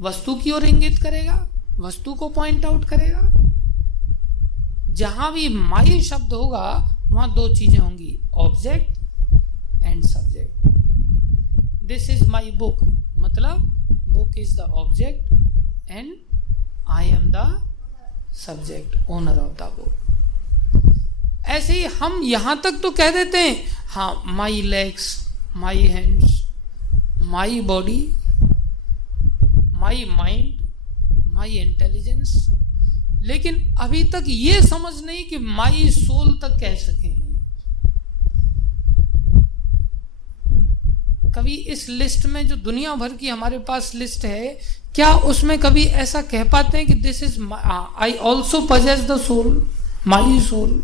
वस्तु की ओर इंगित करेगा, वस्तु को पॉइंट आउट करेगा। जहां भी माई शब्द होगा वहां दो चीजें होंगी, object and subject. This is my book मतलब book is the object and I am the subject, owner of the book. ऐसे ही हम यहां तक तो कह देते हैं, हाँ, my legs, my hands, my body, my mind, my intelligence, लेकिन अभी तक ये समझ नहीं कि माई सोल तक कह सके। कभी इस लिस्ट में जो दुनिया भर की हमारे पास लिस्ट है, क्या उसमें कभी ऐसा कह पाते हैं कि this is I also possess the soul, my soul?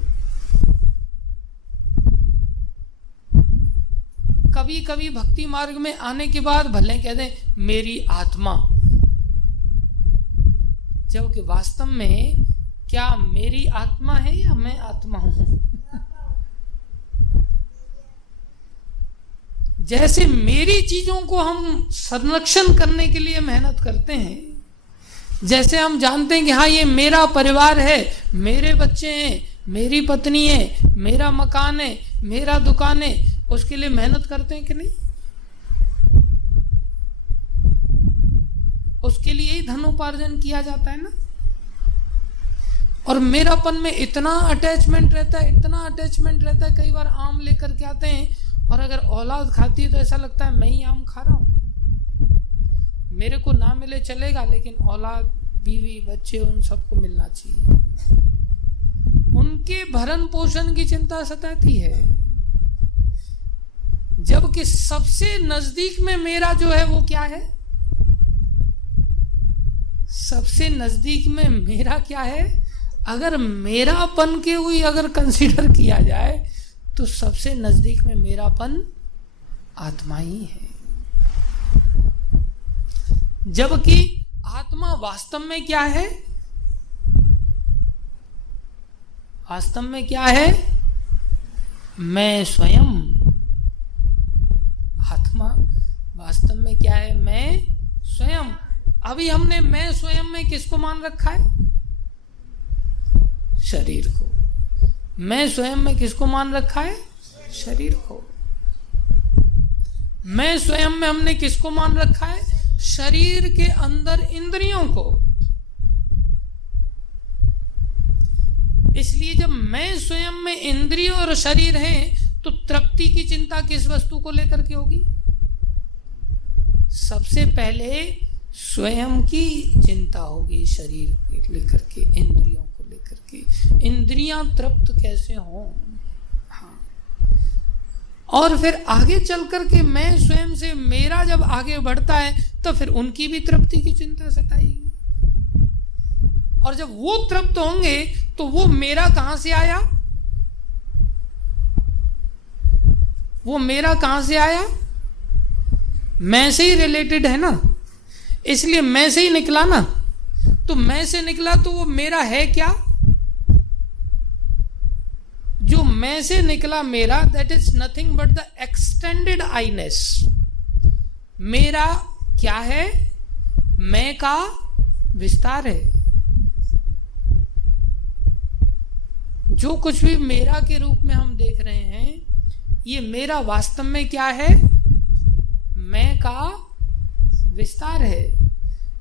कभी कभी भक्ति मार्ग में आने के बाद भले कह दें मेरी आत्मा, जबकि वास्तव में क्या मेरी आत्मा है या मैं आत्मा हूं? जैसे मेरी चीजों को हम संरक्षण करने के लिए मेहनत करते हैं, जैसे हम जानते हैं कि हाँ ये मेरा परिवार है, मेरे बच्चे हैं, मेरी पत्नी है, मेरा मकान है, मेरा दुकान है, उसके लिए मेहनत करते हैं कि नहीं? उसके लिए ही धनोपार्जन किया जाता है ना। और मेरापन में इतना अटैचमेंट रहता है, इतना अटैचमेंट रहता है। कई बार आम लेकर के आते हैं और अगर औलाद खाती है तो ऐसा लगता है मैं ही आम खा रहा हूं, मेरे को ना मिले चलेगा, लेकिन औलाद, बीवी, बच्चे, उन सबको मिलना चाहिए। उनके भरण पोषण की चिंता सताती है, जबकि सबसे नजदीक में मेरा जो है वो क्या है? सबसे नजदीक में मेरा क्या है? अगर मेरापन के हुई अगर कंसीडर किया जाए तो सबसे नजदीक में मेरापन आत्मा ही है। जबकि आत्मा वास्तव में क्या है? वास्तव में क्या है? मैं स्वयं। आत्मा वास्तव में क्या है? मैं स्वयं। अभी हमने मैं स्वयं में किसको मान रखा है? शरीर को। मैं स्वयं में किसको मान रखा है? शरीर को। मैं स्वयं में हमने किसको मान रखा है? शरीर के अंदर इंद्रियों को। इसलिए जब मैं स्वयं में इंद्रिय और शरीर हैं तो तृप्ति की चिंता किस वस्तु को लेकर के होगी? सबसे पहले स्वयं की चिंता होगी, शरीर को लेकर के, इंद्रियों को लेकर के। इंद्रियां तृप्त कैसे हों? हाँ। और फिर आगे चल करके मैं स्वयं से मेरा जब आगे बढ़ता है तो फिर उनकी भी तृप्ति की चिंता सताएगी। और जब वो तृप्त होंगे तो वो मेरा कहां से आया? वो मेरा कहां से आया? मैं से ही रिलेटेड है ना, इसलिए मैं से ही निकला ना। तो मैं से निकला तो वो मेरा है क्या? जो मैं से निकला मेरा, that is nothing but the extended Iness. मेरा क्या है? मैं का विस्तार है। जो कुछ भी मेरा के रूप में हम देख रहे हैं, ये मेरा वास्तव में क्या है? मैं का विस्तार है।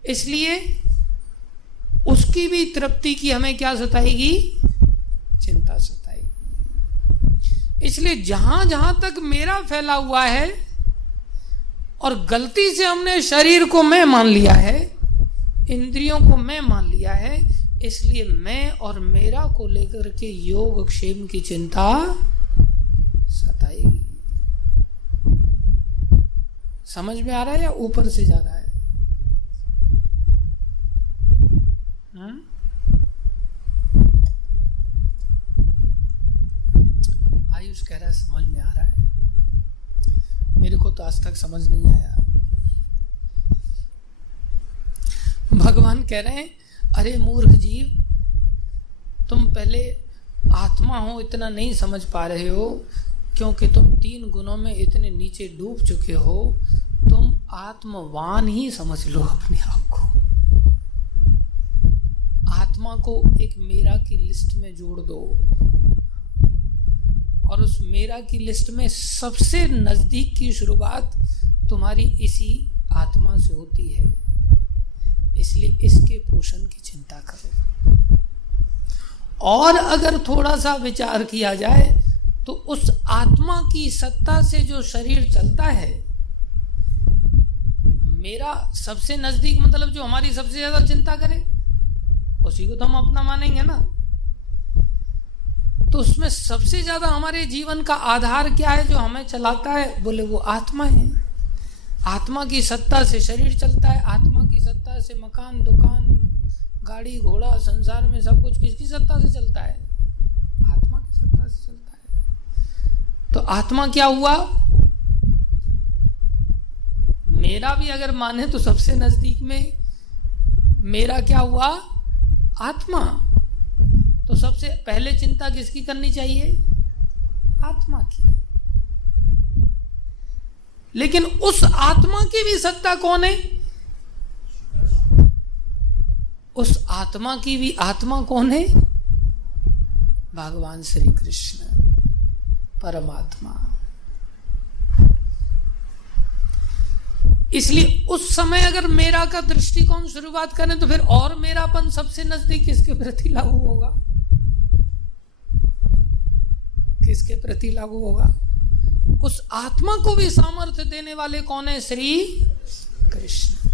इसलिए उसकी भी तृप्ति की हमें क्या सताएगी? चिंता सताएगी। इसलिए जहां जहां तक मेरा फैला हुआ है और गलती से हमने शरीर को मैं मान लिया है, इंद्रियों को मैं मान लिया है, इसलिए मैं और मेरा को लेकर के योगक्षेम की चिंता सताएगी। समझ में आ रहा है या ऊपर से जा रहा है? आयुष कह रहा है समझ में आ रहा है, मेरे को तो आज तक समझ नहीं आया। भगवान कह रहे हैं, अरे मूर्ख जीव, तुम पहले आत्मा हो इतना नहीं समझ पा रहे हो, क्योंकि तुम 3 गुणों में इतने नीचे डूब चुके हो। तुम आत्मवान ही समझ लो अपने आप को। आत्मा को एक मेरा की लिस्ट में जोड़ दो, और उस मेरा की लिस्ट में सबसे नजदीक की शुरुआत तुम्हारी इसी आत्मा से होती है। इसलिए इसके पोषण की चिंता करो। और अगर थोड़ा सा विचार किया जाए तो उस आत्मा की सत्ता से जो शरीर चलता है, मेरा सबसे नजदीक मतलब जो हमारी सबसे ज्यादा चिंता करे, उसी को तो हम अपना मानेंगे ना। तो उसमें सबसे ज्यादा हमारे जीवन का आधार क्या है जो हमें चलाता है? बोले वो आत्मा है। आत्मा की सत्ता से शरीर चलता है, आत्मा की सत्ता से मकान, दुकान, गाड़ी, घोड़ा, संसार में सब कुछ किसकी सत्ता से चलता है? आत्मा की सत्ता से चलता है। तो आत्मा क्या हुआ? मेरा भी अगर माने तो सबसे नजदीक में मेरा क्या हुआ? आत्मा। तो सबसे पहले चिंता किसकी करनी चाहिए? आत्मा की। लेकिन उस आत्मा की भी सत्ता कौन है? उस आत्मा की भी आत्मा कौन है? भगवान श्री कृष्ण, परमात्मा। इसलिए उस समय अगर मेरा का दृष्टिकोण शुरुआत करें तो फिर और मेरापन सबसे नजदीक किसके प्रति लागू होगा? किसके प्रति लागू होगा? उस आत्मा को भी सामर्थ्य देने वाले कौन है? श्री कृष्ण।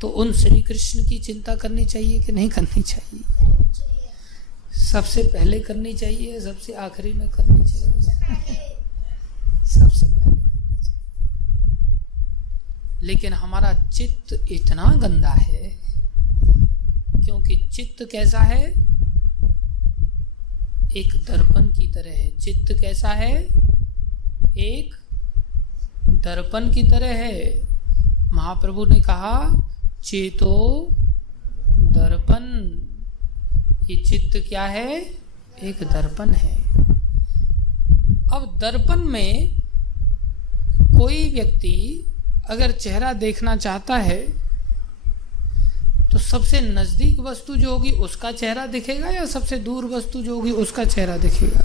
तो उन श्री कृष्ण की चिंता करनी चाहिए कि नहीं करनी चाहिए? सबसे पहले करनी चाहिए, सबसे आखिरी में करनी चाहिए? सबसे पहले करनी चाहिए। लेकिन हमारा चित्त इतना गंदा है, क्योंकि चित्त कैसा है? एक दर्पण की तरह है। चित्त कैसा है? एक दर्पण की तरह है। महाप्रभु ने कहा चेतो दर्पण। ये चित्त क्या है? एक दर्पण है। अब दर्पण में कोई व्यक्ति अगर चेहरा देखना चाहता है तो सबसे नजदीक वस्तु जो होगी उसका चेहरा दिखेगा या सबसे दूर वस्तु जो होगी उसका चेहरा दिखेगा?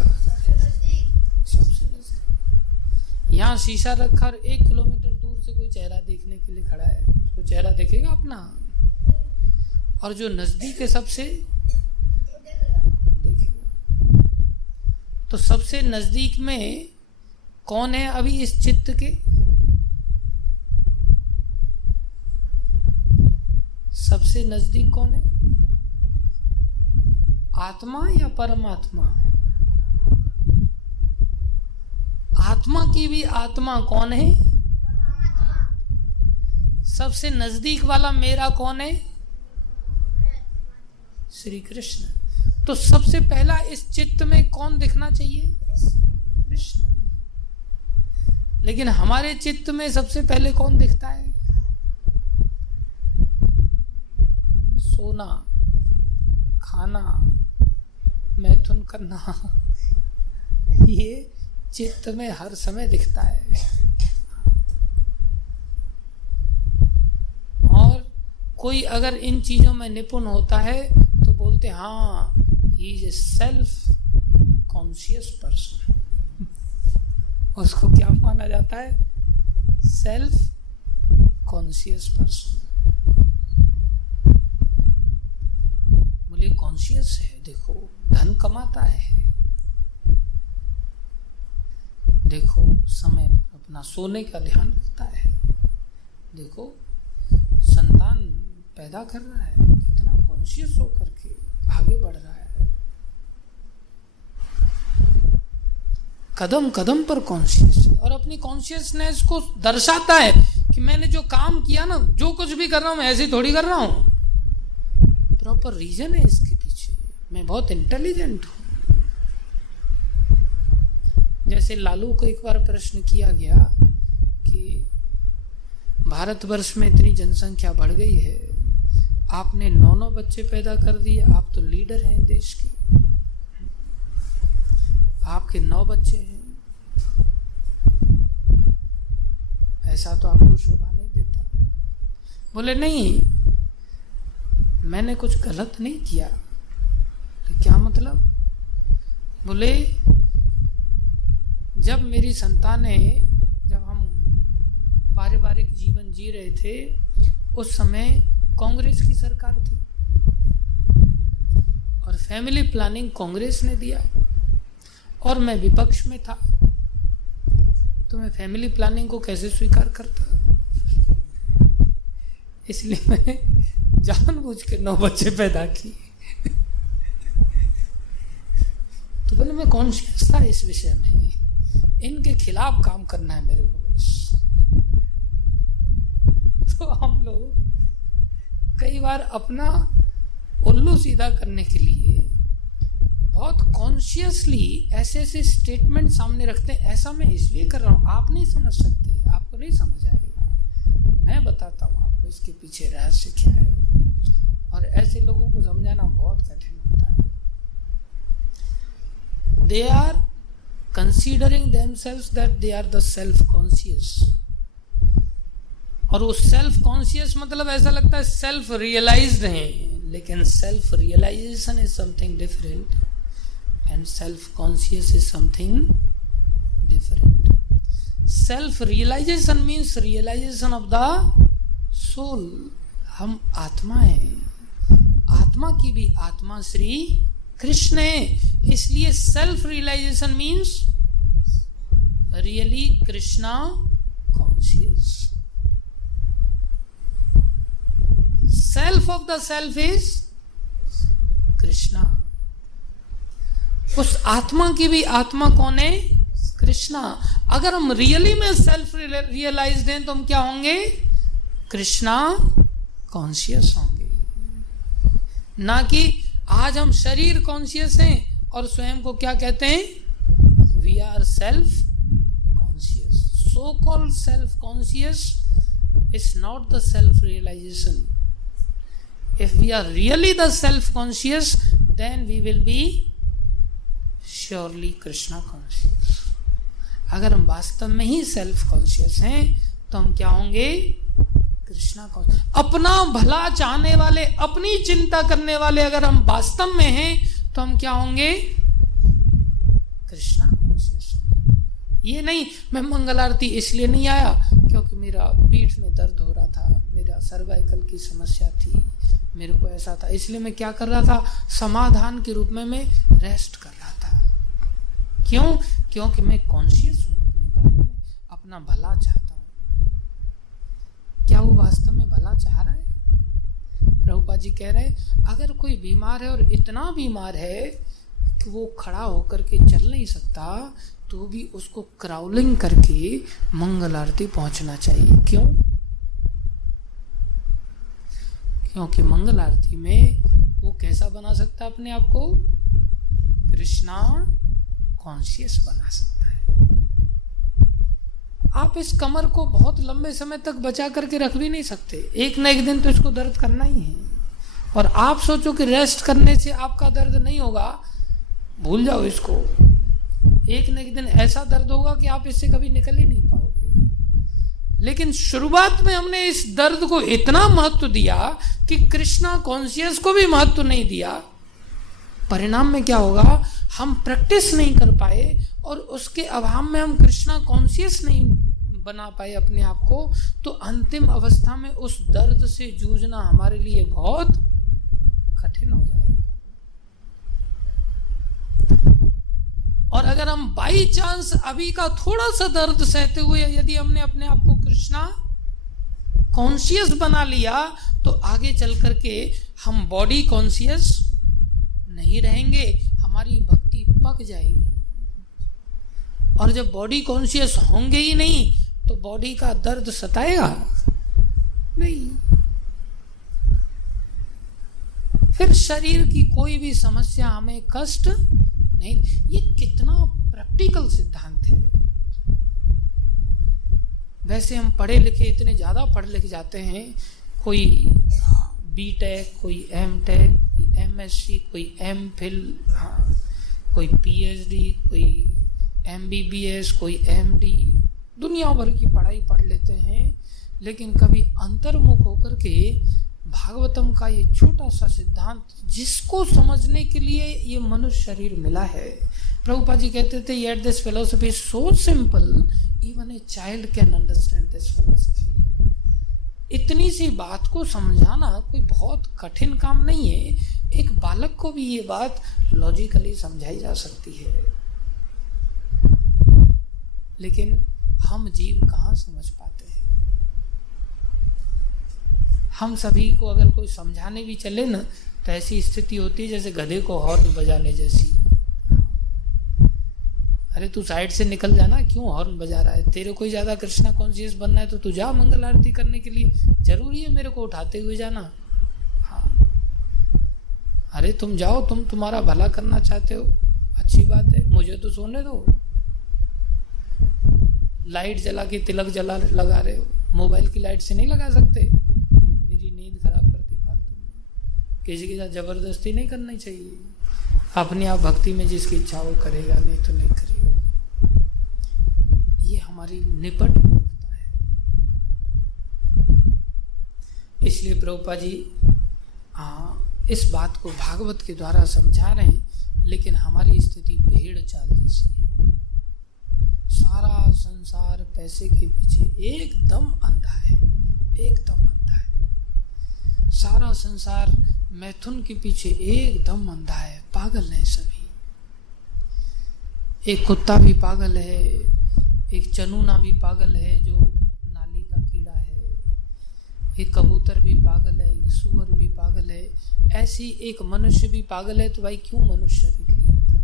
सबसे नजदीक। यहाँ शीशा रखा और 1 किलोमीटर दूर से कोई चेहरा देखने के लिए खड़ा है, उसको चेहरा दिखेगा अपना? और जो नजदीक है सबसे देखेगा। तो सबसे नजदीक में कौन है अभी इस चित्त के? सबसे नजदीक कौन है? आत्मा या परमात्मा? आत्मा की भी आत्मा कौन है? सबसे नजदीक वाला मेरा कौन है? श्री कृष्ण। तो सबसे पहला इस चित्त में कौन दिखना चाहिए? कृष्ण। लेकिन हमारे चित्त में सबसे पहले कौन दिखता है? सोना, खाना, मैथुन करना, ये चित्त में हर समय दिखता है। और कोई अगर इन चीजों में निपुण होता है तो बोलते हाँ, he is a self conscious person. उसको क्या माना जाता है? Self conscious person. बोले कॉन्शियस है, देखो धन कमाता है, देखो समय पर अपना सोने का ध्यान रखता है, देखो संतान पैदा कर रहा है, कितना कॉन्शियस होकर के आगे बढ़ रहा है। कदम कदम पर कॉन्शियस है और अपनी कॉन्शियसनेस को दर्शाता है कि मैंने जो काम किया ना, जो कुछ भी कर रहा हूं मैं ऐसे थोड़ी कर रहा हूं, प्रॉपर रीजन है इसके पीछे, मैं बहुत इंटेलिजेंट हूं। जैसे लालू को एक बार प्रश्न किया गया कि भारतवर्ष में इतनी जनसंख्या बढ़ गई है, आपने 9 बच्चे पैदा कर दिए, आप तो लीडर हैं देश के, आपके 9 बच्चे हैं, ऐसा तो आपको शोभा नहीं देता। बोले नहीं, मैंने कुछ गलत नहीं किया। तो क्या मतलब? बोले जब मेरी संतानें, जब हम पारिवारिक जीवन जी रहे थे उस समय कांग्रेस की सरकार थी और फैमिली प्लानिंग कांग्रेस ने दिया और मैं विपक्ष में था, तो मैं फैमिली प्लानिंग को कैसे स्वीकार करता? इसलिए मैंने जानबूझ के 9 बच्चे पैदा किए। तो बोले मैं कॉन्शियस था इस विषय में, इनके खिलाफ काम करना है मेरे को बस। तो हम लोग कई बार अपना उल्लू सीधा करने के लिए बहुत कॉन्शियसली ऐसे ऐसे स्टेटमेंट सामने रखते हैं, ऐसा मैं इसलिए कर रहा हूं, आप नहीं समझ सकते, आपको नहीं समझ आएगा, मैं बताता हूं आपको इसके पीछे रहस्य क्या है। और ऐसे लोगों को समझाना बहुत कठिन होता है। They are considering themselves that they are the self conscious, और वो सेल्फ कॉन्शियस मतलब ऐसा लगता है सेल्फ रियलाइज्ड हैं, लेकिन self realization is something different and self conscious is something self realization means realization of the soul. हम आत्मा है, आत्मा की भी आत्मा श्री कृष्ण है, इसलिए self realization means really Krishna conscious. Self of the self is Krishna. उस आत्मा की भी आत्मा कौन है? कृष्णा। अगर हम रियली में सेल्फ रियलाइज्ड हैं तो हम क्या होंगे? कृष्णा कॉन्शियस होंगे। ना कि आज हम शरीर कॉन्शियस हैं और स्वयं को क्या कहते हैं? We are self conscious. So called self conscious is not the self realization. If we are really the self-conscious, then we will be surely Krishna conscious. अगर हम वास्तव में ही सेल्फ कॉन्शियस हैं तो हम क्या होंगे? कृष्णा कॉन्शियस। अपना भला चाहने वाले, अपनी चिंता करने वाले अगर हम वास्तव में हैं तो हम क्या होंगे? कृष्णा कॉन्शियस। ये नहीं मैं मंगल आरती इसलिए नहीं आया क्योंकि मेरा पीठ में दर्द हो रहा था, मेरा सर्वाइकल की समस्या थी, मेरे को ऐसा था, इसलिए मैं क्या कर रहा था? समाधान के रूप में मैं रेस्ट कर रहा था। क्यों? क्योंकि मैं कॉन्शियस हूं अपने बारे में, अपना भला चाहता हूं। क्या वो वास्तव में भला चाह रहा है? प्रभुपाद जी कह रहे हैं अगर कोई बीमार है और इतना बीमार है कि वो खड़ा होकर के चल नहीं सकता तो भी उसको क्राउलिंग करके मंगल आरती पहुंचना चाहिए। क्यों? क्योंकि मंगल आरती में वो कैसा बना सकता है अपने आप को? कृष्णा कॉन्शियस बना सकता है। आप इस कमर को बहुत लंबे समय तक बचा करके रख भी नहीं सकते, एक न एक दिन तो इसको दर्द करना ही है। और आप सोचो कि रेस्ट करने से आपका दर्द नहीं होगा, भूल जाओ इसको। एक न एक दिन ऐसा दर्द होगा कि आप इससे कभी निकल ही नहीं पाओगे। लेकिन शुरुआत में हमने इस दर्द को इतना महत्व दिया कि कृष्णा कॉन्शियस को भी महत्व नहीं दिया। परिणाम में क्या होगा? हम प्रैक्टिस नहीं कर पाए और उसके अभाव में हम कृष्णा कॉन्शियस नहीं बना पाए अपने आप को, तो अंतिम अवस्था में उस दर्द से जूझना हमारे लिए बहुत कठिन हो जाएगा। और अगर हम बाई चांस अभी का थोड़ा सा दर्द सहते हुए यदि हमने अपने आप को कृष्णा कॉन्शियस बना लिया तो आगे चल करके हम बॉडी कॉन्शियस नहीं रहेंगे, हमारी भक्ति पक जाएगी। और जब बॉडी कॉन्शियस होंगे ही नहीं तो बॉडी का दर्द सताएगा नहीं। फिर शरीर की कोई भी समस्या हमें कष्ट नहीं। ये कितना प्रैक्टिकल सिद्धांत है। वैसे हम पढ़े लिखे इतने ज्यादा पढ़ लिख जाते हैं, कोई बीटेक, कोई एमटेक, कोई एमएससी, कोई एमफिल, कोई पीएचडी, कोई एमबीबीएस, कोई एमडी, दुनिया भर की पढ़ाई पढ़ लेते हैं, लेकिन कभी अंतर्मुख होकर के भागवतम का ये छोटा सा सिद्धांत जिसको समझने के लिए ये मनुष्य शरीर मिला है। प्रभुपाद जी कहते थे yet this philosophy is so simple even a child can understand this philosophy. इतनी सी बात को समझाना कोई बहुत कठिन काम नहीं है। एक बालक को भी ये बात लॉजिकली समझाई जा सकती है, लेकिन हम जीव कहाँ समझ पाते हैं। हम सभी को अगर कोई समझाने भी चले ना तो ऐसी स्थिति होती है जैसे गधे को हॉर्न बजाने जैसी। अरे तू साइड से निकल जाना, क्यों हॉर्न बजा रहा है? तेरे को ही ज्यादा कृष्णा कॉन्शियस बनना है तो तू जा मंगल आरती करने के लिए, जरूरी है मेरे को उठाते हुए जाना? हाँ, अरे तुम जाओ, तुम तुम्हारा भला करना चाहते हो, अच्छी बात है, मुझे तो सोने दो। लाइट जला के तिलक जला लगा रहे हो, मोबाइल की लाइट से नहीं लगा सकते? मेरी नींद खराब करती फालतू में। किसी के साथ जबरदस्ती नहीं करनी चाहिए। अपने आप भक्ति में जिसकी इच्छा हो करेगा, नहीं तो नहीं करेगा। ये हमारी निपट मूर्खता है। इसलिए प्रभुपाद जी इस बात को भागवत के द्वारा समझा रहे हैं, लेकिन हमारी स्थिति भेड़ चाल जैसी है। सारा संसार पैसे के पीछे एकदम अंधा है, एकदम अंधा है। सारा संसार मैथुन के पीछे एकदम अंधा है, पागल है सभी। एक कुत्ता भी पागल है, एक चनूना भी पागल है जो नाली का कीड़ा है, एक कबूतर भी पागल है, एक सूअर भी पागल है, ऐसी एक मनुष्य भी पागल है। तो भाई क्यों मनुष्य शरीर लिया था?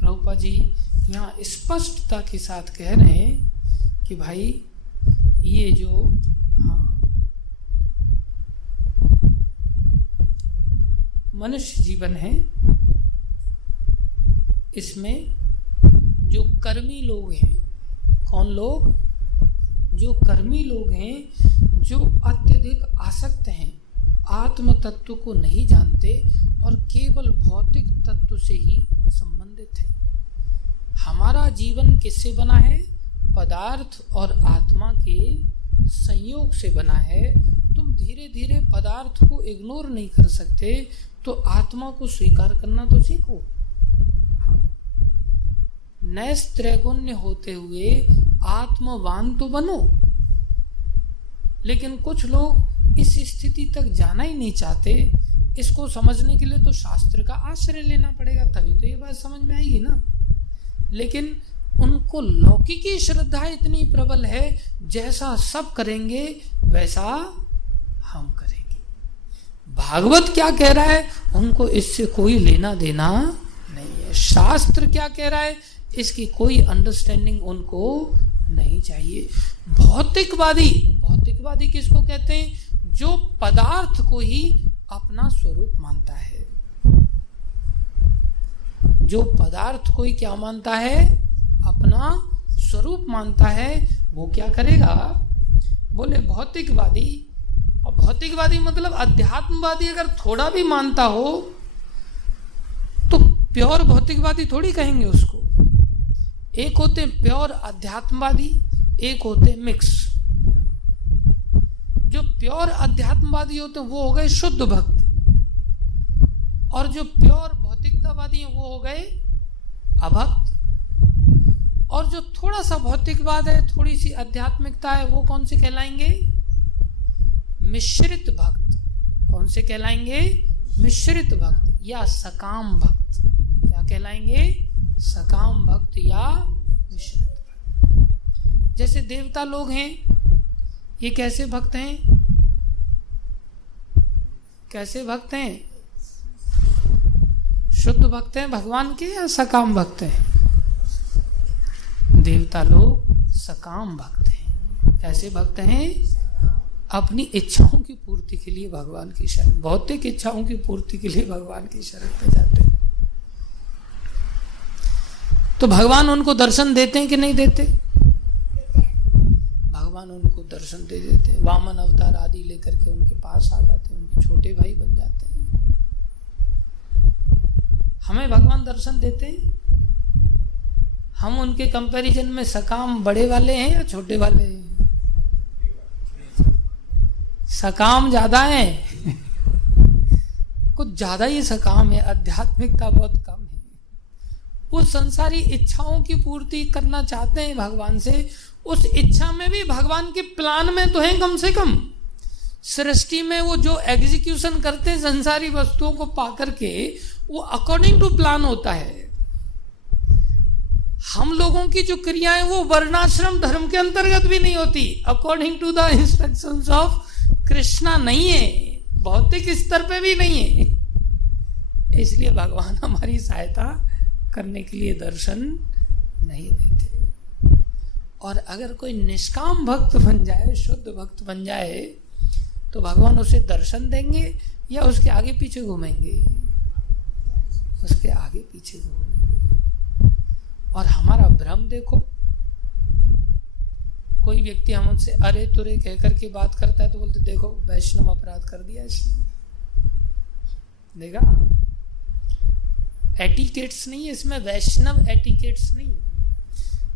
प्रभुपाद जी यहाँ स्पष्टता के साथ कह रहे हैं कि भाई ये जो मनुष्य जीवन है, इसमें जो कर्मी लोग हैं, कौन लोग? जो कर्मी लोग हैं, जो अत्यधिक आसक्त हैं, आत्म तत्व को नहीं जानते और केवल भौतिक तत्व से ही संबंधित हैं। हमारा जीवन किससे बना है? पदार्थ और आत्मा के संयोग से बना है। तुम धीरे धीरे पदार्थ को इग्नोर नहीं कर सकते, तो आत्मा को स्वीकार करना तो सीखो। नैस्त्रैगुण्य होते हुए आत्मवान तो बनो। लेकिन कुछ लोग इस स्थिति तक जाना ही नहीं चाहते। इसको समझने के लिए तो शास्त्र का आश्रय लेना पड़ेगा, तभी तो ये बात समझ में आएगी ना। लेकिन उनको लौकिकी श्रद्धा इतनी प्रबल है, जैसा सब करेंगे वैसा हम करेंगे। भागवत क्या कह रहा है उनको इससे कोई लेना देना नहीं है। शास्त्र क्या कह रहा है इसकी कोई अंडरस्टैंडिंग उनको नहीं चाहिए। भौतिकवादी किसको कहते हैं? जो पदार्थ को ही अपना स्वरूप मानता है। जो पदार्थ को ही क्या मानता है? अपना स्वरूप मानता है। वो क्या करेगा? बोले भौतिकवादी। और भौतिकवादी मतलब अध्यात्मवादी अगर थोड़ा भी मानता हो तो प्योर भौतिकवादी थोड़ी कहेंगे उसको। एक होते प्योर अध्यात्मवादी, एक होते मिक्स। जो प्योर अध्यात्मवादी होते हैं वो हो गए शुद्ध भक्त, और जो प्योर भौतिकतावादी हैं वो हो गए अभक्त। और जो थोड़ा सा भौतिकवाद है, थोड़ी सी आध्यात्मिकता है, वो कौन से कहलाएंगे? मिश्रित भक्त। कौन से कहलाएंगे? मिश्रित भक्त या सकाम भक्त। क्या कहलाएंगे? सकाम भक्त या मिश्रित भक्त। जैसे देवता लोग हैं, ये कैसे भक्त हैं? कैसे भक्त हैं? शुद्ध भक्त हैं भगवान के या सकाम भक्त हैं? देवता लोग सकाम भक्त हैं। कैसे भक्त हैं? अपनी इच्छाओं की पूर्ति के लिए भगवान की शरण, भौतिक इच्छाओं की पूर्ति के लिए भगवान की शरण पे जाते हैं। तो भगवान उनको दर्शन देते हैं कि नहीं देते? भगवान उनको दर्शन दे देते हैं। वामन अवतार आदि लेकर के उनके पास आ जाते हैं, उनके छोटे भाई बन जाते हैं। हमें भगवान दर्शन देते हैं। हम उनके कंपैरिजन में सकाम बड़े वाले हैं या छोटे वाले हैं? सकाम ज्यादा है, कुछ ज्यादा ही सकाम है, आध्यात्मिकता बहुत कम है। वो संसारी इच्छाओं की पूर्ति करना चाहते हैं भगवान से। उस इच्छा में भी भगवान के प्लान में तो है कम से कम। सृष्टि में वो जो एग्जीक्यूशन करते हैं संसारी वस्तुओं को पाकर के, वो अकॉर्डिंग टू प्लान होता है। हम लोगों की जो क्रियाएं वो वर्णाश्रम धर्म के अंतर्गत भी नहीं होती, according to the instructions of Krishna नहीं है, भौतिक स्तर पे भी नहीं है। इसलिए भगवान हमारी सहायता करने के लिए दर्शन नहीं देते। और अगर कोई निष्काम भक्त बन जाए, शुद्ध भक्त बन जाए, तो भगवान उसे दर्शन देंगे या उसके आगे पीछे घूमेंगे? उसके आगे पीछे घूमेंगे। और हमारा भ्रम देखो, कोई व्यक्ति हमसे अरे तुरे कह करके बात करता है तो बोलते देखो वैष्णव अपराध कर दिया इसने। देखा, एटिकेट्स नहीं है इसमें, वैष्णव एटिकेट्स नहीं है।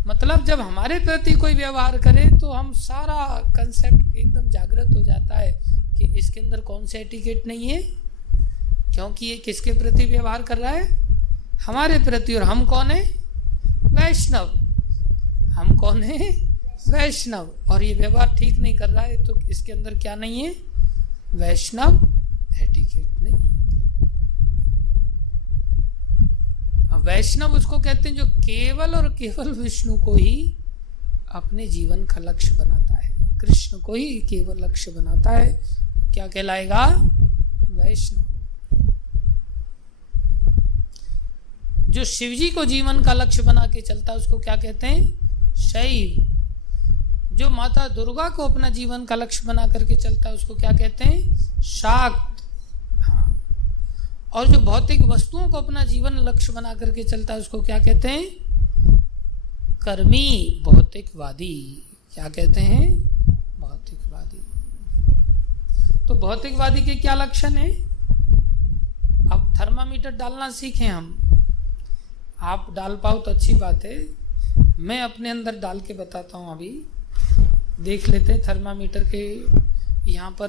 मतलब जब हमारे प्रति कोई व्यवहार करे तो हम सारा कंसेप्ट एकदम जागृत हो जाता है कि इसके अंदर कौन से एटिकेट नहीं है, क्योंकि ये किसके प्रति व्यवहार कर रहा है? हमारे प्रति। और हम कौन है? वैष्णव। हम कौन है? वैष्णव। और ये व्यवहार ठीक नहीं कर रहा है तो इसके अंदर क्या नहीं है? वैष्णव एटिकेट नहीं। वैष्णव उसको कहते हैं जो केवल और केवल विष्णु को ही अपने जीवन का लक्ष्य बनाता है, कृष्ण को ही केवल लक्ष्य बनाता है। क्या कहलाएगा? वैष्णव। जो शिवजी को जीवन का लक्ष्य बना के चलता है उसको क्या कहते हैं? शैव। जो माता दुर्गा को अपना जीवन का लक्ष्य बना करके चलता है उसको क्या कहते हैं? शाक्त। हाँ। और जो भौतिक वस्तुओं को अपना जीवन लक्ष्य बना करके चलता है उसको क्या कहते हैं? कर्मी, भौतिकवादी। क्या कहते हैं? भौतिकवादी। तो भौतिकवादी के क्या लक्षण है? अब थर्मामीटर डालना सीखें हम। आप डाल पाओ तो अच्छी बात है, मैं अपने अंदर डाल के बताता हूं। अभी देख लेते हैं थर्मामीटर के यहाँ पर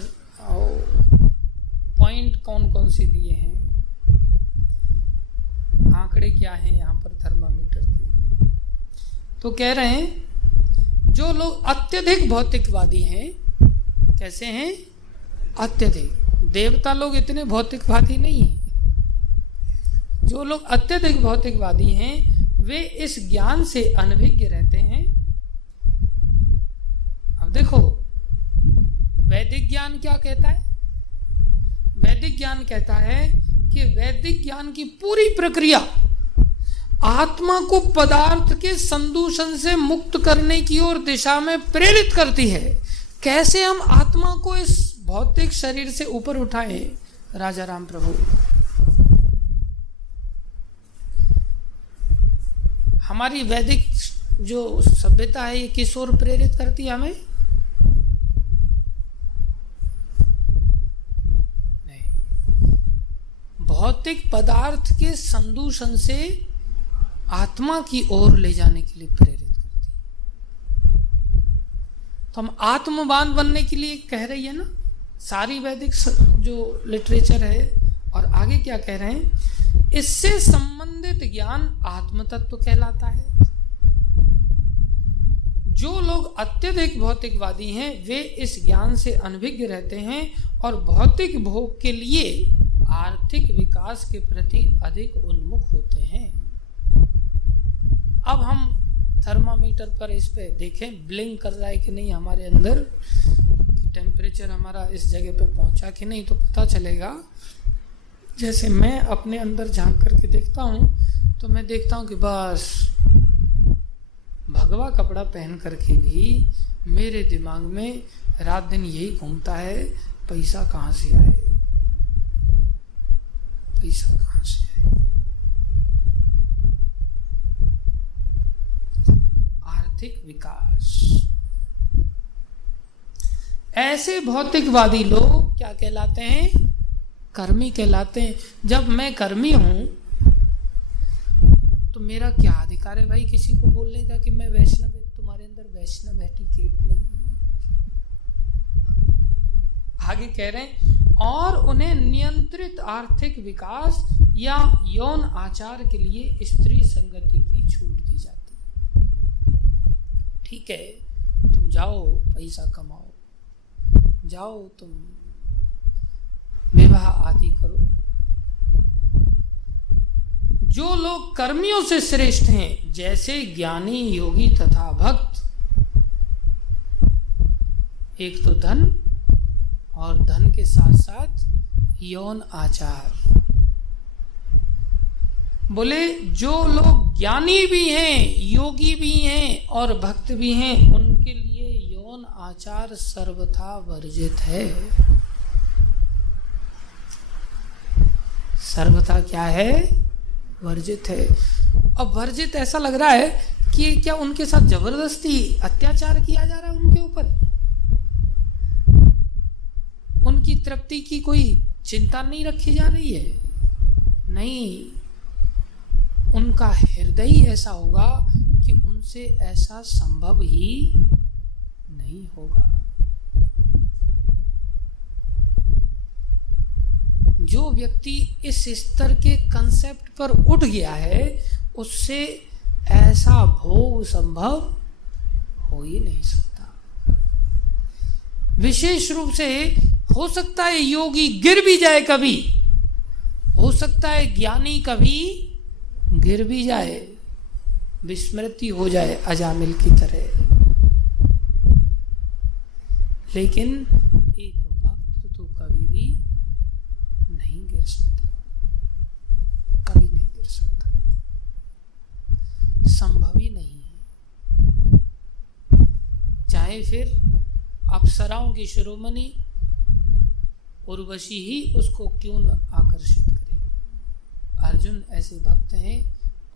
पॉइंट कौन कौन से दिए हैं, आंकड़े क्या हैं यहाँ पर थर्मामीटर के। तो कह रहे हैं जो लोग अत्यधिक भौतिकवादी हैं, कैसे हैं? अत्यधिक। देवता लोग इतने भौतिकवादी नहीं हैं। जो लोग अत्यधिक भौतिकवादी हैं वे इस ज्ञान से अनभिज्ञ रहते हैं। अब देखो वैदिक ज्ञान क्या कहता है? वैदिक ज्ञान कहता है कि वैदिक ज्ञान की पूरी प्रक्रिया आत्मा को पदार्थ के संदूषण से मुक्त करने की ओर दिशा में प्रेरित करती है। कैसे हम आत्मा को इस भौतिक शरीर से ऊपर उठाएं? राजा राम प्रभु, हमारी वैदिक जो सभ्यता है ये किस ओर प्रेरित करती है हमें? नहीं, भौतिक पदार्थ के संदूषण से आत्मा की ओर ले जाने के लिए प्रेरित करती है। तो हम आत्मवान बनने के लिए कह रही है ना सारी वैदिक जो लिटरेचर है। और आगे क्या कह रहे हैं? इससे संबंधित ज्ञान आत्म तत्व कहलाता है। जो लोग अत्यधिक भौतिकवादी हैं वे इस ज्ञान से अनभिज्ञ रहते हैं और भौतिक भोग के लिए आर्थिक विकास के प्रति अधिक उन्मुख होते हैं। अब हम थर्मामीटर पर इस पे देखें ब्लिंक कर रहा है कि नहीं हमारे अंदर, टेम्परेचर हमारा इस जगह पे पहुंचा कि नहीं, तो पता चलेगा। जैसे मैं अपने अंदर झांक करके देखता हूँ तो मैं देखता हूँ कि बस भगवा कपड़ा पहन करके भी मेरे दिमाग में रात दिन यही घूमता है, पैसा कहाँ से आए, पैसा कहाँ से आए। आर्थिक विकास। ऐसे भौतिकवादी लोग क्या कहलाते हैं? कर्मी कहलाते हैं। जब मैं कर्मी हूं तो मेरा क्या अधिकार है भाई किसी को बोलने का कि मैं वैष्णव, तुम्हारे अंदर वैष्णव एटिकेट नहीं। आगे कह रहे हैं और उन्हें नियंत्रित आर्थिक विकास या यौन आचार के लिए स्त्री संगति की छूट दी जाती है। ठीक है, तुम जाओ पैसा कमाओ, जाओ तुम विवाह आदि करो। जो लोग कर्मियों से श्रेष्ठ हैं जैसे ज्ञानी, योगी तथा भक्त, एक तो धन और धन के साथ साथ यौन आचार। बोले जो लोग ज्ञानी भी हैं, योगी भी हैं और भक्त भी हैं, उनके लिए यौन आचार सर्वथा वर्जित है। सर्वथा क्या है? वर्जित है। अब वर्जित ऐसा लग रहा है कि क्या उनके साथ जबरदस्ती अत्याचार किया जा रहा है उनके ऊपर? उनकी तृप्ति की कोई चिंता नहीं रखी जा रही है? नहीं, उनका हृदय ही ऐसा होगा कि उनसे ऐसा संभव ही नहीं होगा। जो व्यक्ति इस स्तर के कंसेप्ट पर उठ गया है उससे ऐसा भोग संभव हो ही नहीं सकता। विशेष रूप से हो सकता है योगी गिर भी जाए कभी, हो सकता है ज्ञानी कभी गिर भी जाए, विस्मृति हो जाए अजामिल की तरह, लेकिन एक भक्त तो कभी भी नहीं गिर सकता, कभी नहीं गिर सकता, संभव ही नहीं है। चाहे फिर अप्सराओं की शिरोमणि उर्वशी ही उसको क्यों न आकर्षित करे। अर्जुन ऐसे भक्त हैं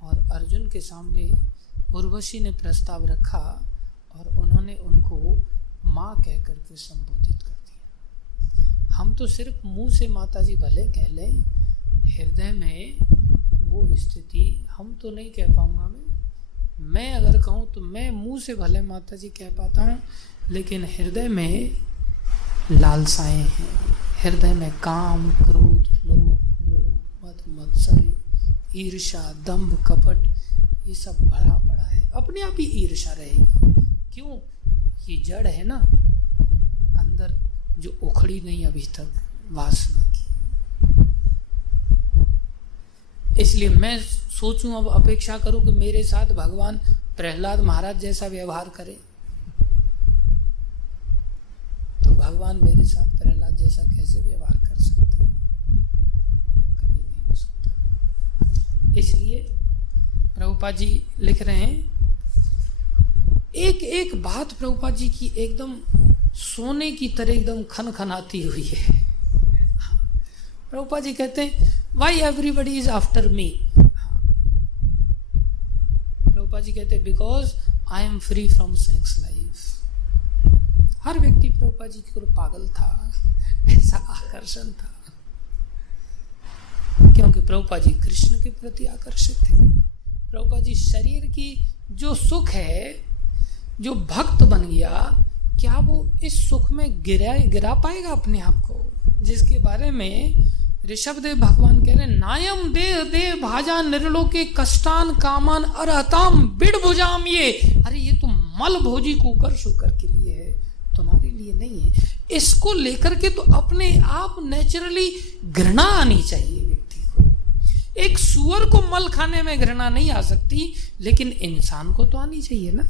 और अर्जुन के सामने उर्वशी ने प्रस्ताव रखा और उन्होंने उनको माँ कह करके संबोधित कर दिया। हम तो सिर्फ मुंह से माता जी भले कह लें, हृदय में वो स्थिति हम तो नहीं कह पाऊंगा। मैं अगर कहूँ तो मैं मुंह से भले माता जी कह पाता हूँ, लेकिन हृदय में लालसाएं हैं, हृदय में काम, क्रोध, लोभ, मोह, मद, मत्सर, ईर्ष्या, दंभ, कपट, ये सब भरा पड़ा है। अपने आप ही ईर्ष्या रहेगी। क्यों? ये जड़ है ना, अंदर जो उखड़ी नहीं अभी तक वासना की। इसलिए मैं सोचूं, अब अपेक्षा करूं कि मेरे साथ भगवान प्रहलाद महाराज जैसा व्यवहार करे, तो भगवान मेरे साथ प्रहलाद जैसा कैसे व्यवहार कर सकते हैं? कभी नहीं हो सकता। इसलिए प्रभुपाद जी लिख रहे हैं, एक एक बात प्रभुपाद जी की एकदम सोने की तरह एकदम खनखनाती हुई है। प्रभुपाद जी कहते हैं, why everybody is after me. Prabhupada ji कहते हैं, because I am free from sex life. हर व्यक्ति प्रभुपाद जी की ओर पागल था, ऐसा आकर्षण था, क्योंकि प्रभुपाद जी कृष्ण के प्रति आकर्षित थे। प्रभुपाद जी शरीर की जो सुख है, जो भक्त बन गया, क्या वो इस सुख में गिरा पाएगा अपने आप को? जिसके बारे में ऋषभदेव भगवान कह रहे हैं, नायम देह देह भाजा निर्लोके कष्टान कामान अरहताम बिड़ भुजाम। ये अरे ये तो मल भोजी कुकर शुकर के लिए है, तुम्हारे लिए नहीं है। इसको लेकर के तो अपने आप नेचुरली घृणा आनी चाहिए व्यक्ति को। एक सुअर को मल खाने में घृणा नहीं आ सकती, लेकिन इंसान को तो आनी चाहिए ना।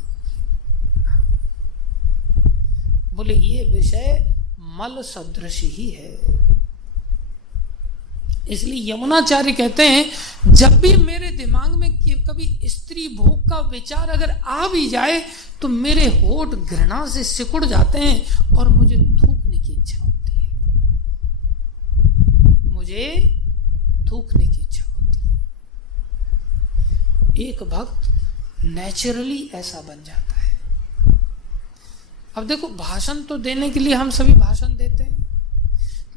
बोले ये विषय मल सदृश ही है। इसलिए यमुनाचार्य कहते हैं, जब भी मेरे दिमाग में कभी स्त्री भोग का विचार अगर आ भी जाए तो मेरे होठ घृणा से सिकुड़ जाते हैं और मुझे थूकने की इच्छा होती है, मुझे थूकने की इच्छा होती है। एक भक्त नेचुरली ऐसा बन जाता है। अब देखो, भाषण तो देने के लिए हम सभी भाषण देते हैं,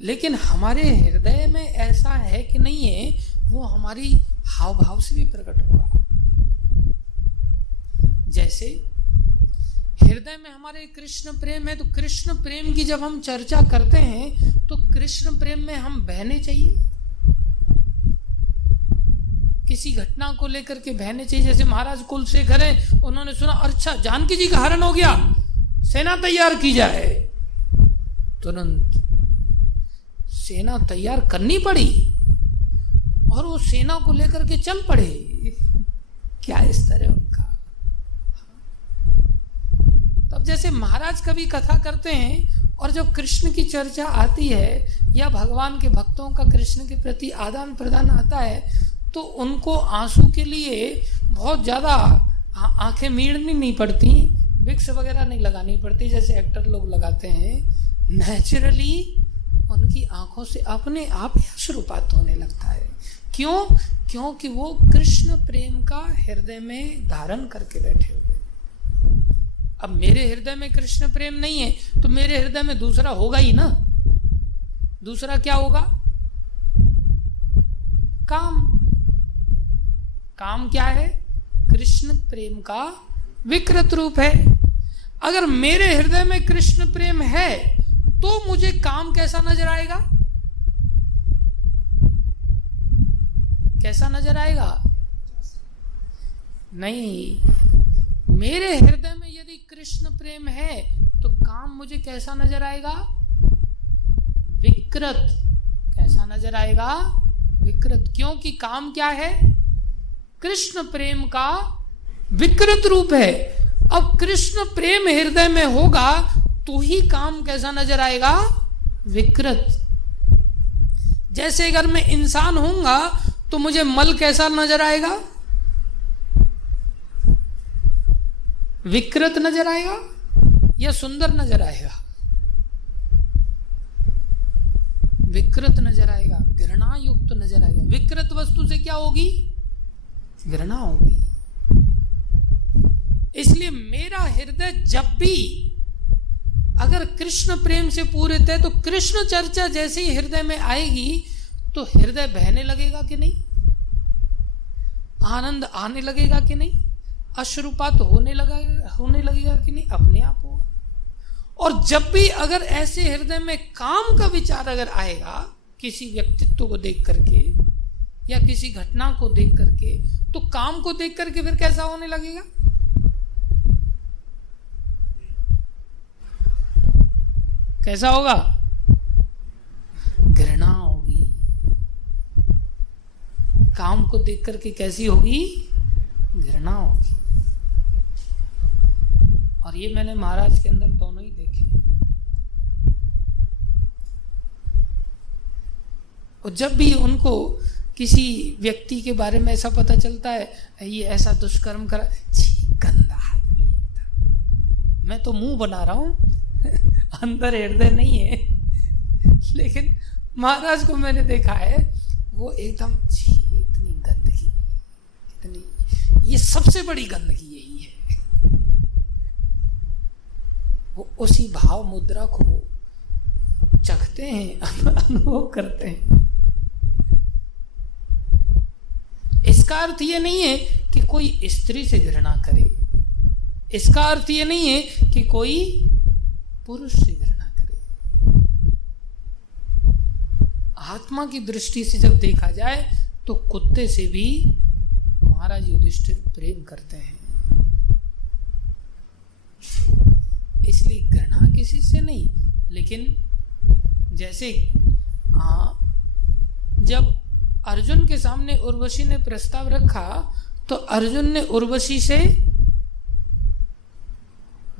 लेकिन हमारे हृदय में ऐसा है कि नहीं है, वो हमारी हाव भाव से भी प्रकट होगा। जैसे हृदय में हमारे कृष्ण प्रेम है, तो कृष्ण प्रेम की जब हम चर्चा करते हैं तो कृष्ण प्रेम में हम बहने चाहिए, किसी घटना को लेकर के बहने चाहिए। जैसे महाराज कुलशेखर है, उन्होंने सुना अच्छा जानकी जी का हरण हो गया, सेना तैयार की जाए, तुरंत सेना तैयार करनी पड़ी और वो सेना को लेकर के चल पड़े। क्या इस तरह उनका। तब जैसे महाराज कभी कथा करते हैं और जब कृष्ण की चर्चा आती है या भगवान के भक्तों का कृष्ण के प्रति आदान प्रदान आता है, तो उनको आंसू के लिए बहुत ज्यादा आंखें मीड़नी नहीं पड़ती, विक्स वगैरह नहीं लगानी पड़ती जैसे एक्टर लोग लगाते हैं। नेचुरली उनकी आंखों से अपने आप ही अश्रुपात होने लगता है। क्यों? क्योंकि वो कृष्ण प्रेम का हृदय में धारण करके बैठे हुए। अब मेरे हृदय में कृष्ण प्रेम नहीं है तो मेरे हृदय में दूसरा होगा ही ना। दूसरा क्या होगा? काम। काम क्या है? कृष्ण प्रेम का विकृत रूप है। अगर मेरे हृदय में कृष्ण प्रेम है तो मुझे काम कैसा नजर आएगा? कैसा नजर आएगा? नहीं, मेरे हृदय में यदि कृष्ण प्रेम है तो काम मुझे कैसा नजर आएगा? विकृत। कैसा नजर आएगा? विकृत। क्योंकि काम क्या है? कृष्ण प्रेम का विकृत रूप है। अब कृष्ण प्रेम हृदय में होगा तो ही काम कैसा नजर आएगा? विकृत। जैसे अगर मैं इंसान होऊंगा तो मुझे मल कैसा नजर आएगा? विकृत नजर आएगा या सुंदर नजर आएगा? विकृत नजर आएगा, घृणा युक्त नजर आएगा। विकृत वस्तु से क्या होगी? घृणा होगी। इसलिए मेरा हृदय जब भी अगर कृष्ण प्रेम से पूरित है तो कृष्ण चर्चा जैसे ही हृदय में आएगी तो हृदय बहने लगेगा कि नहीं? आनंद आने लगेगा कि नहीं? अश्रुपात होने लगेगा कि नहीं? अपने आप होगा। और जब भी अगर ऐसे हृदय में काम का विचार अगर आएगा किसी व्यक्तित्व को देख करके या किसी घटना को देख करके, तो काम को देख करके फिर कैसा होने लगेगा? कैसा होगा? घृणा होगी। काम को देख करके कैसी होगी? घृणा होगी। और ये मैंने महाराज के अंदर दोनों ही देखे। और जब भी उनको किसी व्यक्ति के बारे में ऐसा पता चलता है, ये ऐसा दुष्कर्म करा, गंदा आदमी था। मैं तो मुंह बना रहा हूं, अंदर हृदय नहीं है। लेकिन महाराज को मैंने देखा है, वो एकदम इतनी गंदगी, इतनी, ये सबसे बड़ी गंदगी यही है। वो उसी भाव मुद्रा को चखते हैं, अनुभव करते हैं। इसका अर्थ ये नहीं है कि कोई स्त्री से घृणा करे। इसका अर्थ ये नहीं है कि कोई पुरुष से घृणा करे। आत्मा की दृष्टि से जब देखा जाए तो कुत्ते से भी महाराज युधिष्ठिर प्रेम करते हैं। इसलिए घृणा किसी से नहीं। लेकिन जैसे जब अर्जुन के सामने उर्वशी ने प्रस्ताव रखा तो अर्जुन ने उर्वशी से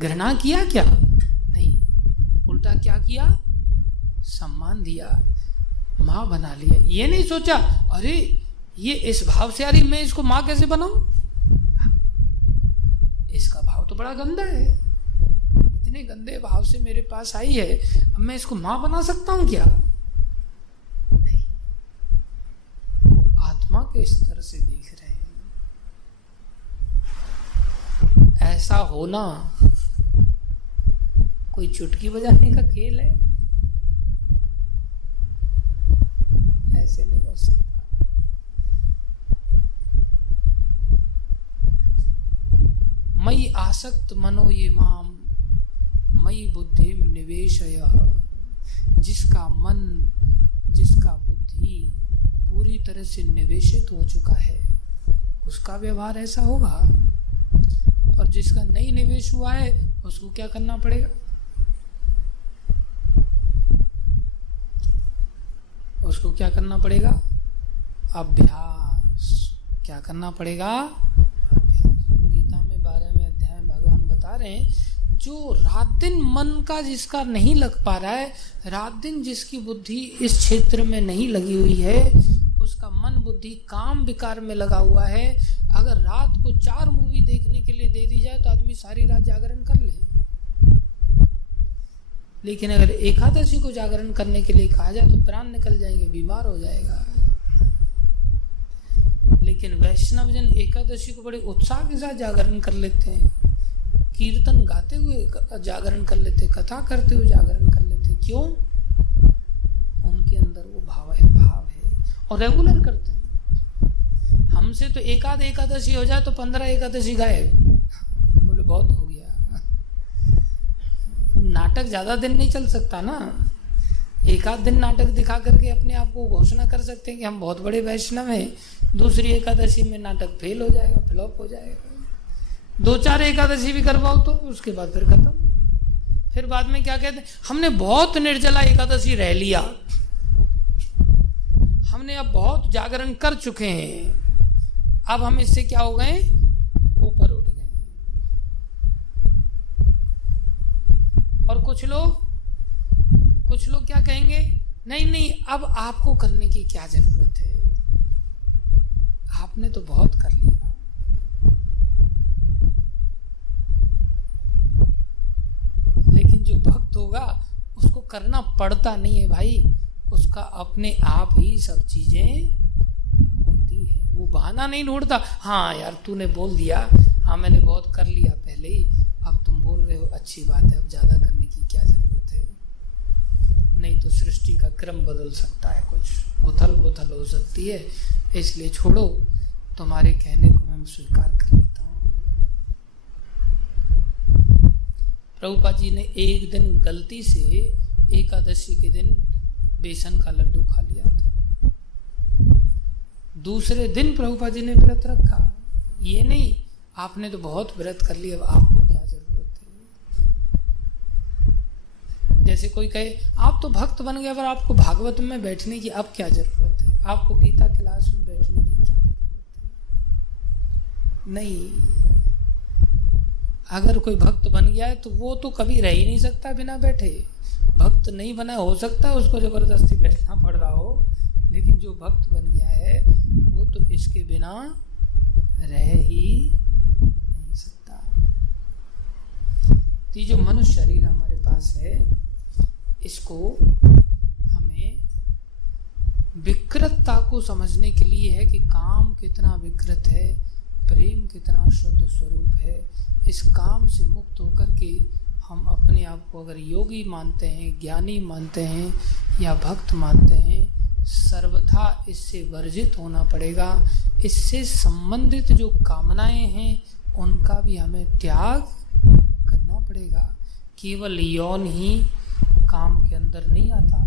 घृणा किया क्या? नहीं, उल्टा क्या किया? सम्मान दिया, मां बना लिया। ये नहीं सोचा अरे ये इस भाव से आ रही, मैं इसको मां कैसे बनाऊं? इसका भाव तो बड़ा गंदा है, इतने गंदे भाव से मेरे पास आई है, अब मैं इसको मां बना सकता हूं क्या? नहीं, आत्मा के स्तर से देख रहे हैं। ऐसा होना कोई चुटकी बजाने का खेल है? ऐसे नहीं हो सकता। मयि आसक्त मनो ये माम मयि बुद्धि निवेशय। जिसका मन, जिसका बुद्धि पूरी तरह से निवेशित हो चुका है उसका व्यवहार ऐसा होगा। और जिसका नहीं निवेश हुआ है उसको क्या करना पड़ेगा? उसको क्या करना पड़ेगा? अभ्यास। क्या करना पड़ेगा? गीता में 12वें अध्याय में भगवान बता रहे हैं, जो रात दिन मन का जिसका नहीं लग पा रहा है, रात दिन जिसकी बुद्धि इस क्षेत्र में नहीं लगी हुई है, उसका मन बुद्धि काम विकार में लगा हुआ है। अगर रात को 4 मूवी देखने के लिए दे दी जाए तो आदमी सारी रात जागरण कर ले। लेकिन अगर एकादशी को जागरण करने के लिए कहा जाए तो प्राण निकल जाएंगे, बीमार हो जाएगा। लेकिन वैष्णव जन एकादशी को बड़े उत्साह के साथ जागरण कर लेते हैं, कीर्तन गाते हुए जागरण कर लेते, कथा करते हुए जागरण कर लेते। क्यों? उनके अंदर वो भाव है और रेगुलर करते हैं। हमसे तो एकाद एकादशी हो जाए तो 15 एकादशी गायब, बोले बहुत हो गया। नाटक ज्यादा दिन नहीं चल सकता ना। एक आध दिन नाटक दिखा करके अपने आप को घोषणा कर सकते हैं कि हम बहुत बड़े वैष्णव हैं, दूसरी एकादशी में नाटक फेल हो जाएगा, फ्लॉप हो जाएगा। 2-4 एकादशी भी करवाओ तो उसके बाद फिर खत्म। फिर बाद में क्या कहते हैं, हमने बहुत निर्जला एकादशी रह लिया, हमने अब बहुत जागरण कर चुके हैं, अब हम इससे क्या हो गए, ऊपर उठ गए। और कुछ लोग क्या कहेंगे, नहीं नहीं अब आपको करने की क्या जरूरत है, आपने तो बहुत कर लिया। लेकिन जो भक्त होगा उसको करना पड़ता नहीं है भाई, उसका अपने आप ही सब चीजें होती है। वो बहाना नहीं ढूंढता, हाँ यार तूने बोल दिया, हाँ मैंने बहुत कर लिया पहले ही, अब तुम बोल रहे हो अच्छी बात है, अब ज्यादा करने की क्या जरूरत है। नहीं तो सृष्टि का क्रम बदल सकता है, कुछ उथल पुथल हो सकती है, इसलिए छोड़ो, तुम्हारे कहने को मैं स्वीकार कर लेता हूँ। प्रभुपाद जी ने एक दिन गलती से एकादशी के दिन बेसन का लड्डू खा लिया था, दूसरे दिन प्रभुपाद जी ने व्रत रखा। ये नहीं आपने तो बहुत व्रत कर लिया, अब आपको क्या जरूरत है। जैसे कोई कहे आप तो भक्त बन गए, अगर आपको भागवत में बैठने की अब क्या जरूरत है, आपको गीता क्लास में बैठने की क्या जरूरत है। नहीं, अगर कोई भक्त बन गया है तो वो तो कभी रह ही नहीं सकता बिना बैठे। भक्त नहीं बना, हो सकता है उसको जबरदस्ती बैठना पड़ रहा हो, लेकिन जो भक्त बन गया है वो तो इसके बिना रह ही नहीं सकता। तो ये जो मनुष्य शरीर हमारे पास है, इसको हमें विकृतता को समझने के लिए है कि काम कितना विकृत है, प्रेम कितना शुद्ध स्वरूप है। इस काम से मुक्त होकर के हम अपने आप को अगर योगी मानते हैं, ज्ञानी मानते हैं या भक्त मानते हैं, सर्वथा इससे वर्जित होना पड़ेगा। इससे संबंधित जो कामनाएं हैं उनका भी हमें त्याग करना पड़ेगा। केवल यौन ही काम के अंदर नहीं आता,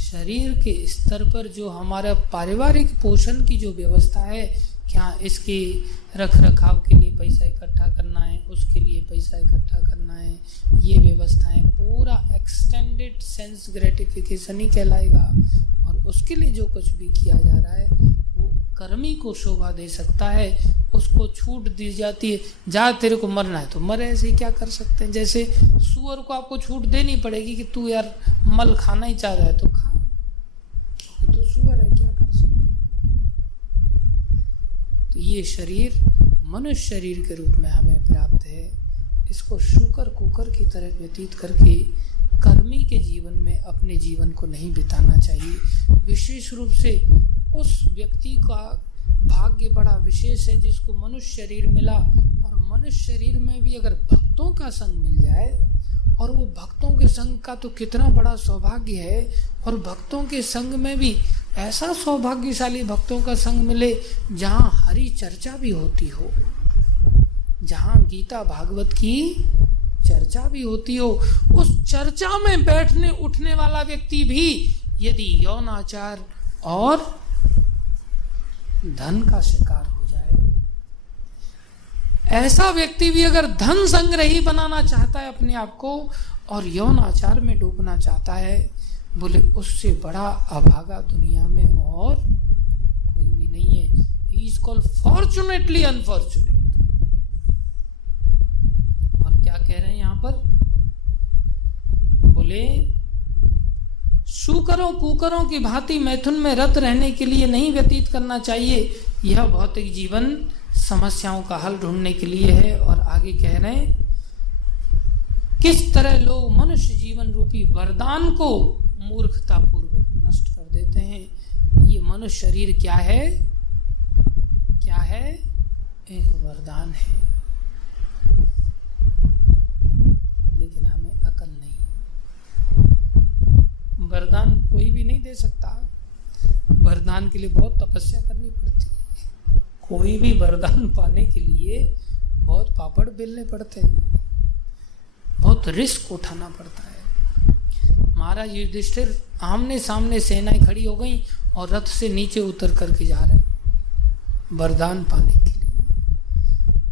शरीर के स्तर पर जो हमारा पारिवारिक पोषण की जो व्यवस्था है, क्या इसके रख रखाव के लिए पैसा इकट्ठा करना है, उसके लिए पैसा इकट्ठा करना है, ये व्यवस्थाएं पूरा एक्सटेंडेड सेंस ग्रेटिफिकेशन ही कहलाएगा। और उसके लिए जो कुछ भी किया जा रहा है वो कर्मी को शोभा दे सकता है, उसको छूट दी जाती है, जा तेरे को मरना है तो मर, ऐसे ही क्या कर सकते हैं। जैसे सुअर को आपको छूट देनी पड़ेगी कि तू यार मल खाना ही चाह रहा है तो खा, तो सुअर है, क्या कर सकते। तो ये शरीर मनुष्य शरीर के रूप में हमें प्राप्त है, इसको शूकर कुकर की तरह व्यतीत करके कर्मी के जीवन में अपने जीवन को नहीं बिताना चाहिए। विशेष रूप से उस व्यक्ति का भाग्य बड़ा विशेष है जिसको मनुष्य शरीर मिला, और मनुष्य शरीर में भी अगर भक्तों का संग मिल जाए, और वो भक्तों के संग का तो कितना बड़ा सौभाग्य है। और भक्तों के संग में भी ऐसा सौभाग्यशाली भक्तों का संग मिले जहाँ हरि चर्चा भी होती हो, जहाँ गीता भागवत की चर्चा भी होती हो। उस चर्चा में बैठने उठने वाला व्यक्ति भी यदि यौनाचार और धन का शिकार हो जाए, ऐसा व्यक्ति भी अगर धन संग्रही बनाना चाहता है अपने आप को और यौनाचार में डूबना चाहता है, बोले उससे बड़ा अभागा दुनिया में और कोई भी नहीं है। He is called fortunately unfortunate. और क्या कह रहे हैं यहां पर, बोले शूकरों कुकरों की भांति मैथुन में रत रहने के लिए नहीं व्यतीत करना चाहिए। यह भौतिक जीवन समस्याओं का हल ढूंढने के लिए है। और आगे कह रहे हैं किस तरह लोग मनुष्य जीवन रूपी वरदान को मूर्खता पूर्वक नष्ट कर देते हैं। ये मनुष्य शरीर क्या है, क्या है, एक वरदान है, लेकिन हमें अकल नहीं है। वरदान कोई भी नहीं दे सकता, वरदान के लिए बहुत तपस्या करनी पड़ती है। कोई भी वरदान पाने के लिए बहुत पापड़ बेलने पड़ते हैं, बहुत रिस्क उठाना पड़ता है। महाराज युधिष्ठिर आमने सामने सेनाएं खड़ी हो गई और रथ से नीचे उतर करके जा रहे हैं वरदान पाने के लिए।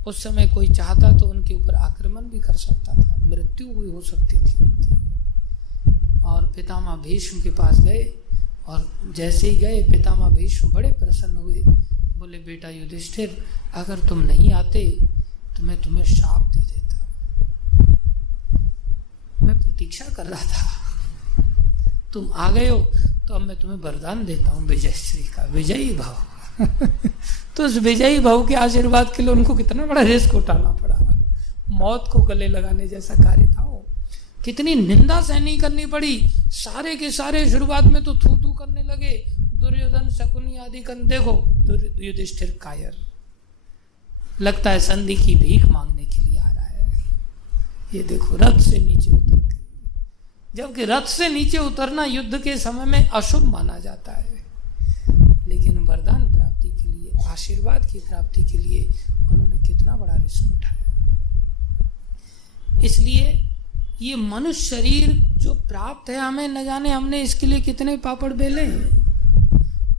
उस समय कोई चाहता तो उनके ऊपर आक्रमण भी कर सकता था, मृत्यु भी हो सकती थी उनकी। और पितामह भीष्म के पास गए और जैसे ही गए पितामह भीष्म बड़े प्रसन्न हुए, बोले बेटा युधिष्ठिर अगर तुम नहीं आते तो मैं तुम्हें शाप दे देता, मैं प्रतीक्षा कर रहा था, तुम आ गए हो तो अब मैं तुम्हें वरदान देता हूँ विजयश्री का, विजयी भाव। तो उस विजयी भाव के आशीर्वाद के लिए उनको कितना बड़ा रिस्क उठाना पड़ा, मौत को गले लगाने जैसा कार्य था वो। कितनी निंदा सहनी करनी पड़ी, सारे के सारे शुरुआत में तो थू थू करने लगे, दुर्योधन शकुनी आदि कन, देखो युधिष्ठिर कायर, लगता है संधि की भीख मांगने के लिए आ रहा है। ये देखो रथ से नीचे उतर के, जबकि रथ से नीचे उतरना युद्ध के समय में अशुभ माना जाता है, लेकिन वरदान प्राप्ति के लिए, आशीर्वाद की प्राप्ति के लिए उन्होंने कितना बड़ा रिस्क उठाया। इसलिए ये मनुष्य शरीर जो प्राप्त है हमें, न जाने हमने इसके लिए कितने पापड़ बेले हैं,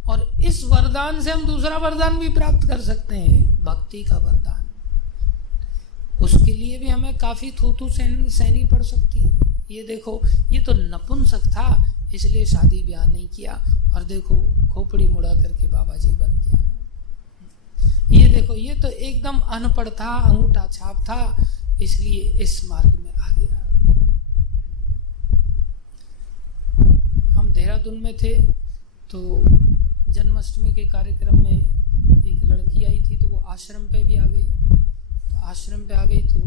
और इस वरदान से हम दूसरा वरदान भी प्राप्त कर सकते हैं, भक्ति का वरदान। उसके लिए भी हमें काफी थूथू सहनी पड़ सकती है। ये देखो, ये तो नपुंसक था इसलिए शादी ब्याह नहीं किया, और देखो खोपड़ी मुड़ा करके बाबा जी बन गया। ये देखो, ये तो एकदम अनपढ़ था, अंगूठा छाप था, इसलिए इस मार्ग में आ गया। हम देहरादून में थे तो जन्माष्टमी के कार्यक्रम में एक लड़की आई थी, तो वो आश्रम पे भी आ गई। तो आश्रम पे आ गई तो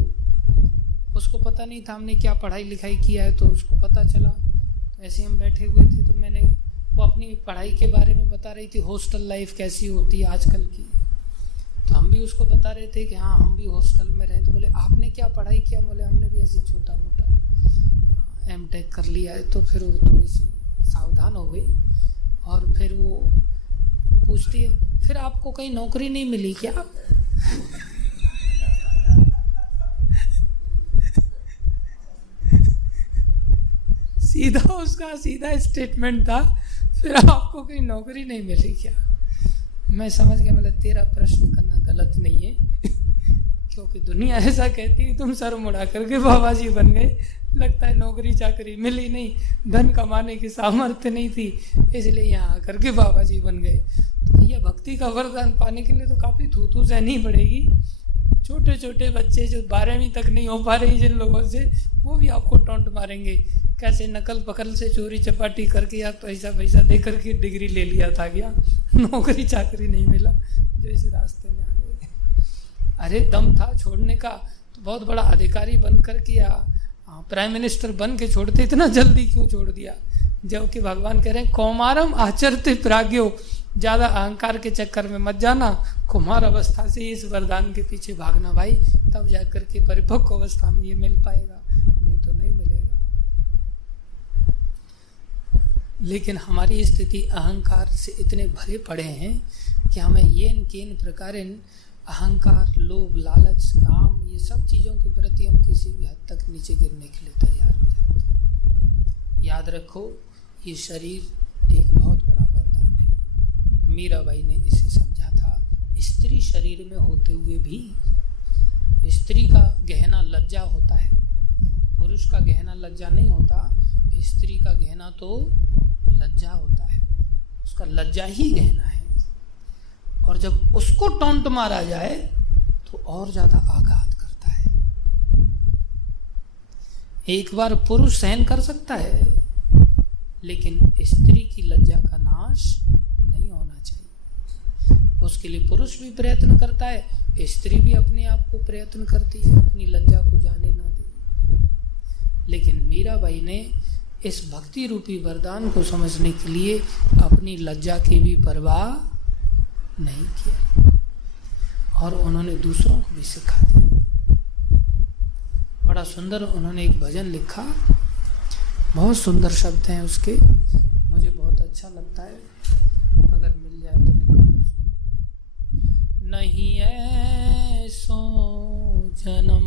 उसको पता नहीं था हमने क्या पढ़ाई लिखाई किया है, तो उसको पता चला। तो ऐसे हम बैठे हुए थे तो मैंने, वो अपनी पढ़ाई के बारे में बता रही थी, हॉस्टल लाइफ कैसी होती है आजकल की। तो हम भी उसको बता रहे थे कि हाँ हम भी हॉस्टल में रहे। तो बोले आपने क्या पढ़ाई किया? बोले हमने भी ऐसे छोटा मोटा एमटेक कर लिया है। तो फिर वो थोड़ी सी सावधान हो गई और फिर वो पूछती है, फिर आपको कहीं नौकरी नहीं मिली क्या? सीधा उसका सीधा स्टेटमेंट था, फिर आपको कहीं नौकरी नहीं मिली क्या? मैं समझ गया, मतलब तेरा प्रश्न करना गलत नहीं है क्योंकि दुनिया ऐसा कहती है, तुम सर मुड़ा करके बाबा जी बन गए, लगता है नौकरी चाकरी मिली नहीं, धन कमाने की सामर्थ्य नहीं थी, इसलिए यहाँ आकर के बाबा जी बन गए। तो भैया भक्ति का वरदान पाने के लिए तो काफ़ी थू सहनी पड़ेगी। छोटे छोटे बच्चे जो 12वीं तक नहीं हो पा रही जिन लोगों से, वो भी आपको टोंट मारेंगे, कैसे नकल पकल से चोरी चपाटी करके या तो ऐसा पैसा दे करके डिग्री ले लिया था क्या, नौकरी चाकरी नहीं मिला, जो इस रास्ते में आ गए। अरे दम था छोड़ने का तो बहुत बड़ा अधिकारी बनकर के या प्राइम मिनिस्टर बन के छोड़ते, इतना जल्दी क्यों छोड़ दिया? जबकि भगवान कह रहे हैं कौमारम आचरते प्राज्ञो, ज्यादा अहंकार के चक्कर में मत जाना, कुमार अवस्था से इस वरदान के पीछे भागना भाई, तब जाकर के परिपक्व अवस्था में ये मिल पाएगा, नहीं तो नहीं मिलेगा। लेकिन हमारी स्थिति अहंकार से इतने भरे पड़े हैं कि हमें येन केन प्रकार अहंकार, लोभ, लालच, काम, ये सब चीज़ों के प्रति हम किसी भी हद तक नीचे गिरने के लिए तैयार हो जाते हैं। याद रखो, ये शरीर एक बहुत बड़ा वरदान है। मीराबाई ने इसे समझा था। स्त्री शरीर में होते हुए भी स्त्री का गहना लज्जा होता है, पुरुष का गहना लज्जा नहीं होता, स्त्री का गहना तो लज्जा होता है, उसका लज्जा ही गहना है। और जब उसको टोंट मारा जाए तो और ज्यादा आघात करता है। एक बार पुरुष सहन कर सकता है, लेकिन स्त्री की लज्जा का नाश नहीं होना चाहिए। उसके लिए पुरुष भी प्रयत्न करता है, स्त्री भी अपने आप को प्रयत्न करती है, अपनी लज्जा को जाने ना दे। लेकिन मीराबाई ने इस भक्ति रूपी वरदान को समझने के लिए अपनी लज्जा की भी परवाह नहीं किया, और उन्होंने दूसरों को भी सिखा दिया। बड़ा सुंदर उन्होंने एक भजन लिखा, बहुत सुंदर शब्द हैं उसके, मुझे बहुत अच्छा लगता है, अगर मिल जाए तो निकालो उसको। नहीं ऐसो जन्म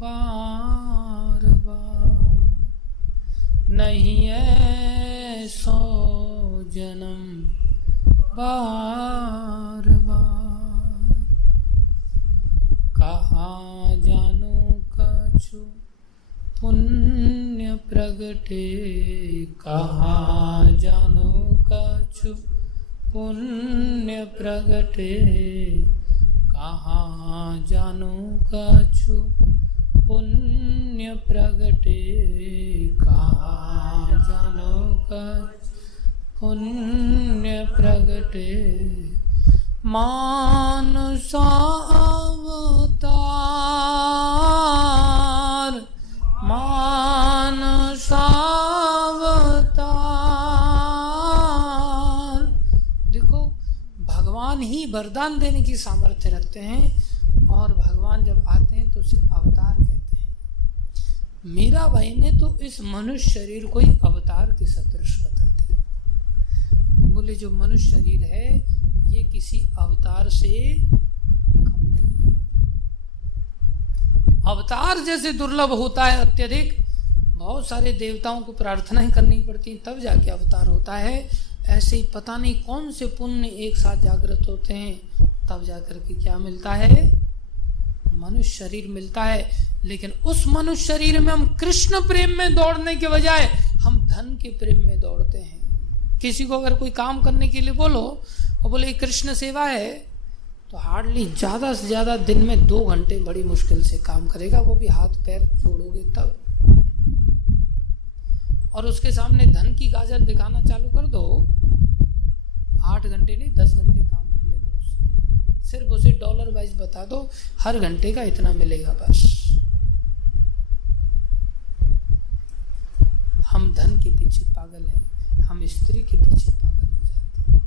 बार बार, नहीं ऐसो जन्म बार बार, कहाँ जानू कछु पुण्य प्रगटे, कहाँ जानू कछु पुण्य प्रगटे, कहाँ जानू कछु पुण्य प्रगटे, कहाँ जानू कछु पुण्य प्रगटे। मानसा अवतार, मानसा अवतार। देखो भगवान ही वरदान देने की सामर्थ्य रखते हैं और भगवान जब आते हैं तो उसे अवतार कहते हैं। मीरा भाई ने तो इस मनुष्य शरीर को ही अवतार के सदृश बता दिया। बोले जो मनुष्य शरीर है ये किसी अवतार से कम नहीं है। अवतार जैसे दुर्लभ होता है अत्यधिक, बहुत सारे देवताओं को प्रार्थनाएं करनी पड़ती हैं तब जाके अवतार होता है, ऐसे ही पता नहीं कौन से पुण्य एक साथ जागृत होते हैं तब जाकर के क्या मिलता है, मनुष्य शरीर मिलता है। लेकिन उस मनुष्य शरीर में हम कृष्ण प्रेम में दौड़ने के बजाय हम धन के प्रेम में दौड़ते हैं। किसी को अगर कोई काम करने के लिए बोलो और बोले कृष्ण सेवा है तो हार्डली ज़्यादा से ज़्यादा दिन में 2 घंटे बड़ी मुश्किल से काम करेगा, वो भी हाथ पैर जोड़ोगे तब। और उसके सामने धन की गाजर दिखाना चालू कर दो, 8 घंटे नहीं 10 घंटे काम कर लेगा उससे। सिर्फ उसे डॉलर वाइज बता दो हर घंटे का इतना मिलेगा बस। हम धन के पीछे पागल हैं, हम स्त्री के पीछे पागल हो जाते हैं,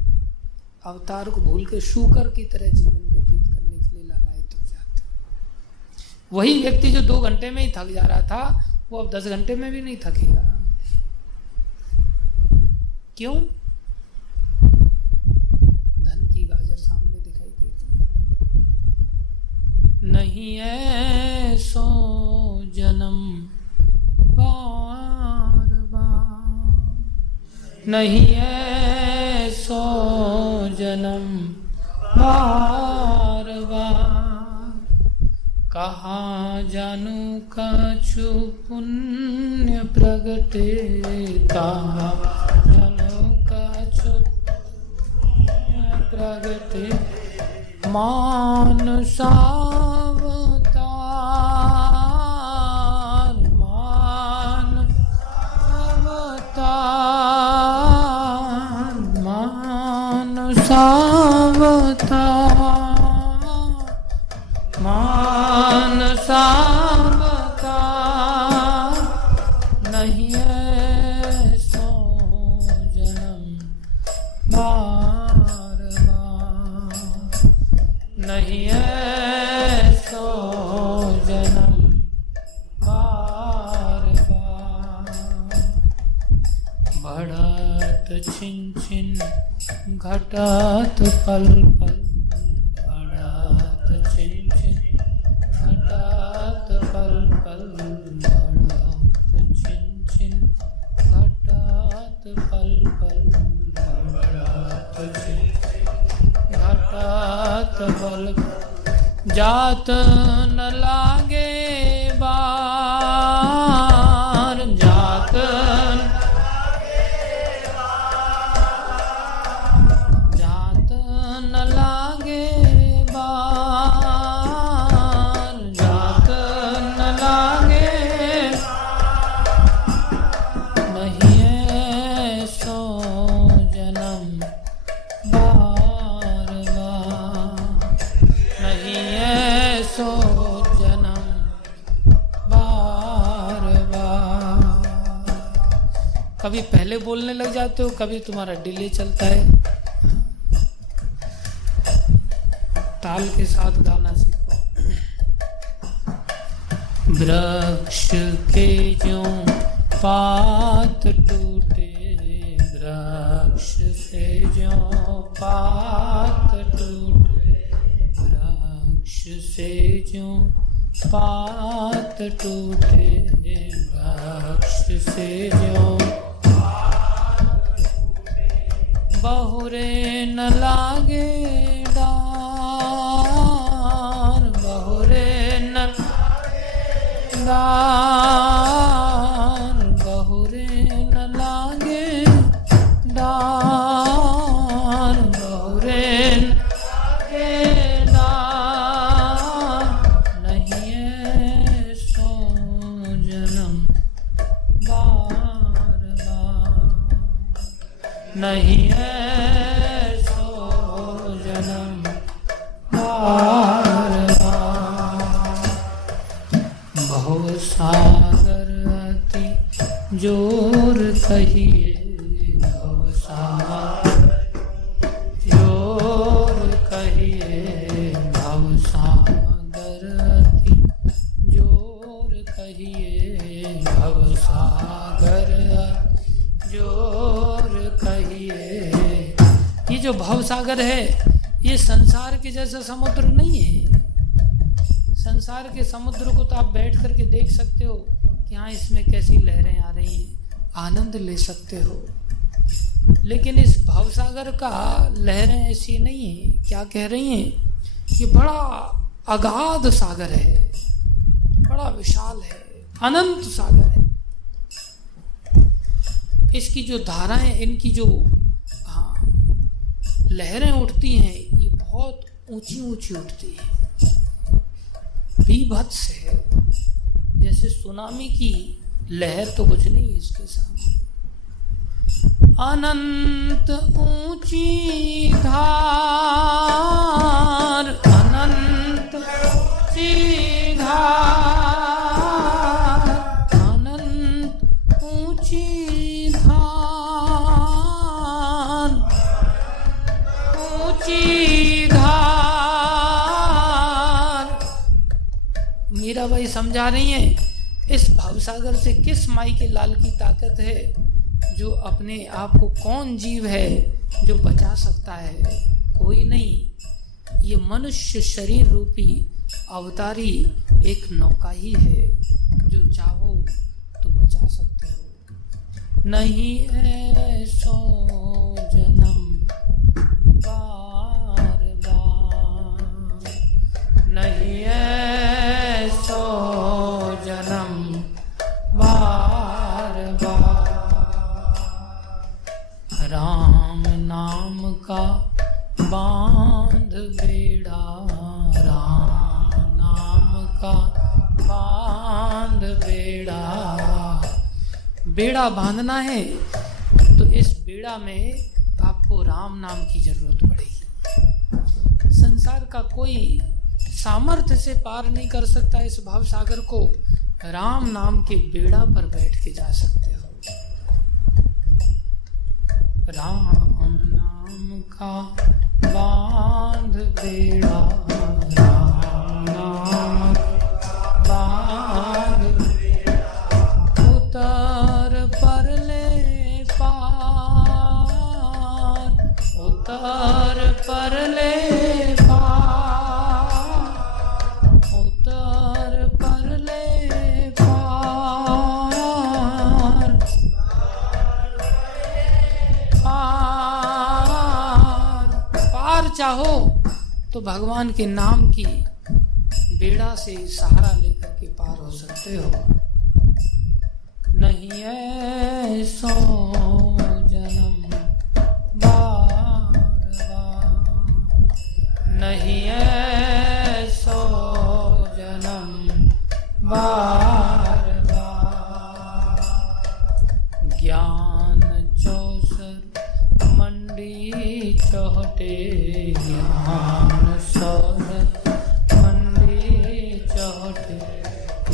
अवतार को भूल के शूकर की तरह जीवन व्यतीत करने के लिए लालायित हो जाते हैं। वही व्यक्ति जो 2 घंटे में ही थक जा रहा था वो अब 10 घंटे में भी नहीं थकेगा। क्यों? धन की गाजर सामने दिखाई देती है। नहीं ऐसो जन्म बार बार, नहीं ऐसो जन्म बार बार, कहाँ जानू कछु पुण्य प्रगटे, कहाँ जानू कछु पुण्य प्रगटे। मानसावतार, मानसावतार, मानसावतार, मानसावतार। नहीं ऐसो जन्म बार बार, नहीं ऐसो जन्म बार बार। बढ़त छिन छिन घटत पल पल, बढ़त छिन छिन घटत पल पल, बढ़त छिन छिन घटत पल पल, बढ़त छिन घटत पल। जात न लागे बार, जात जात न लागे बार, जात न लागे। नहीं ऐसो जन्म बार बार, नहीं ऐसो जन्म बार बार। कभी पहले बोलने लग जाते हो, कभी तुम्हारा डिले चलता है। ताल के साथ गाना सीखो। वृक्ष के जो पात टूटे, वृक्ष से जो पात टूटे, वृक्ष से जो पात टूटे, वृक्ष से जो बहुरे न लागे डार, बहुरे डार बहुरे न लागे डार बहुरे न लागे डार नहीं ऐसो जन्म बार बार नहीं ऐसो जन्म बार बार भव सागर अति जोर कहिए भव सागर जोर कहिए भव सागर अति जोर कहिए भव सागर जोर कहिए। ये जो भव सागर है ये संसार के जैसा समुद्र नहीं है। संसार के समुद्र को तो आप बैठ करके देख सकते हो कि हाँ इसमें कैसी लहरें आ रही हैं, आनंद ले सकते हो, लेकिन इस भवसागर का लहरें ऐसी नहीं है। क्या कह रही हैं? ये बड़ा अगाध सागर है, बड़ा विशाल है, अनंत सागर है। इसकी जो धाराएं, इनकी जो लहरें उठती हैं ये बहुत ऊंची ऊंची उठती है, बीभत्स है। जैसे सुनामी की लहर तो कुछ नहीं है इसके सामने। अनंत ऊंची धार अनंत ऊंची धार अनंत ऊंची धार ऊंची धार। मीराबाई समझा रही हैं इस भवसागर से किस माई के लाल की ताकत है, जो अपने आप को, कौन जीव है जो बचा सकता है? कोई नहीं। ये मनुष्य शरीर रूपी अवतारी एक नौका ही है, जो चाहो तो बचा सकते हो। नहीं ऐसो जन्म बार बार नहीं ऐसो जन्म बार बार। राम नाम का बांध बेड़ा राम नाम का बांध बेड़ा। बेड़ा बांधना है तो इस बेड़ा में आपको राम नाम की जरूरत पड़ेगी। संसार का कोई सामर्थ्य से पार नहीं कर सकता इस भाव सागर को। राम नाम के बेड़ा पर बैठ के जा सकते हो। राम नाम का बांध बेड़ा राम नाम बांध बेड़ा। उतर परले पार उतर परले पार उतर परले पार पार पार चाहो तो भगवान के नाम की बेड़ा से सहारा लेकर के पार हो सकते हो। नहीं ऐसो जन्म बार बार नहीं ऐसो जन्म बार बार। ज्ञान चौसर मंडी चौहटे ज्ञान शौरत मंडी चौहटे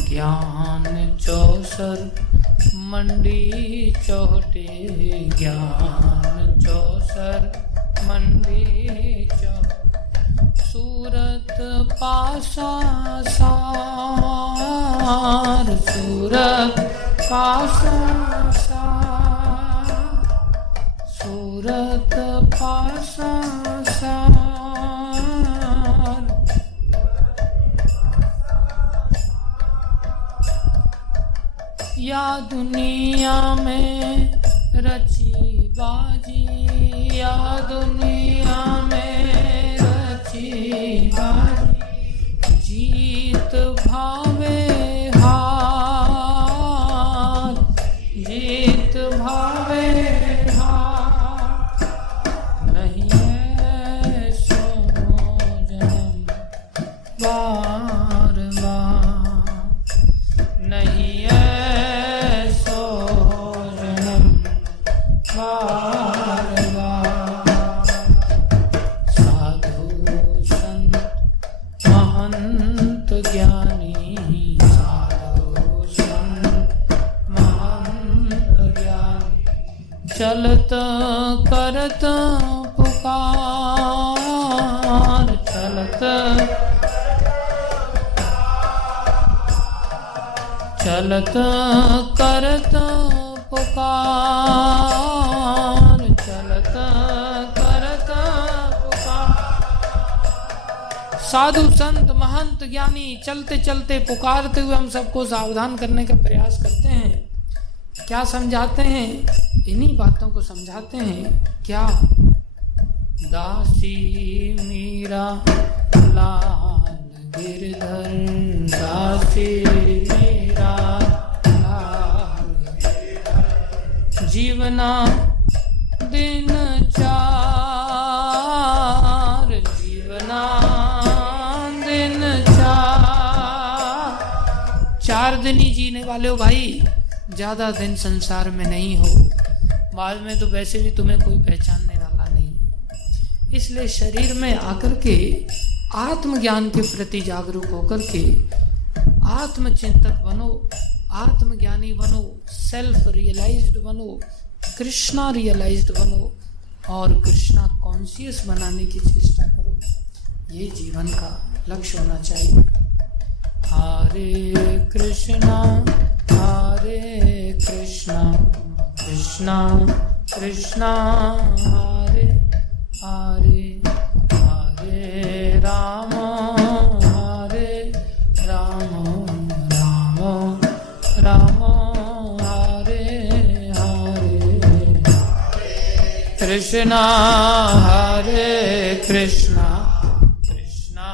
ज्ञान चौसर मंडी चौहटे ज्ञान चौसर मंडी सूरत पासा सार सूरत पासा सार सूरत पासा सार। या दुनिया में रची बाजी या दुनिया में रची बाजी जीत भावे हार चलत करत पुकार, चलत चलत करत पुकार, चलत करत पुकार। साधु संत महंत ज्ञानी चलते चलते पुकारते हुए हम सबको सावधान करने का प्रयास करते हैं। क्या समझाते हैं? इन्हीं बातों को समझाते हैं। क्या? दासी मीरा लाल गिरधर, दासी मीरा लाल गिरधर, जीवना दिन चार, जीवना दिन चार दिन ही जीने वाले हो भाई, ज्यादा दिन संसार में नहीं हो। बाद में तो वैसे भी तुम्हें कोई पहचानने वाला नहीं। इसलिए शरीर में आकर के आत्मज्ञान के प्रति जागरूक होकर के आत्मचिंतक बनो, आत्मज्ञानी बनो, सेल्फ रियलाइज्ड बनो, कृष्णा रियलाइज्ड बनो और कृष्णा कॉन्शियस बनाने की चेष्टा करो। ये जीवन का लक्ष्य होना चाहिए। हरे कृष्णा कृष्णा कृष्णा हरे हरे, हरे राम राम राम हरे हरे, कृष्णा हरे कृष्णा कृष्णा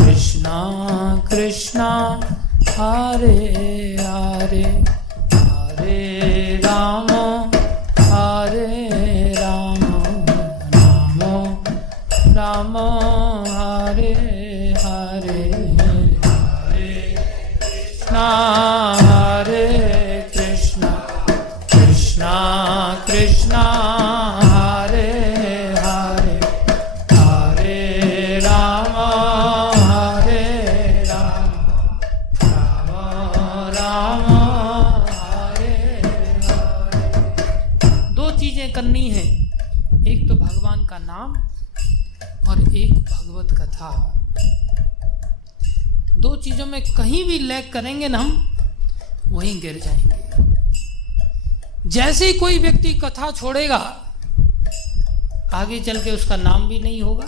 कृष्णा कृष्णा हरे हरे, हरे राम राम राम हरे हरे, हरे कृष्णा हरे कृष्णा कृष्णा कृष्णा हरे हरे, हरे राम करनी है। एक तो भगवान का नाम और एक भगवत कथा। दो चीजों में कहीं भी लैग करेंगे ना हम, वहीं गिर जाएंगे। जैसे ही कोई व्यक्ति कथा छोड़ेगा, आगे चल के उसका नाम भी नहीं होगा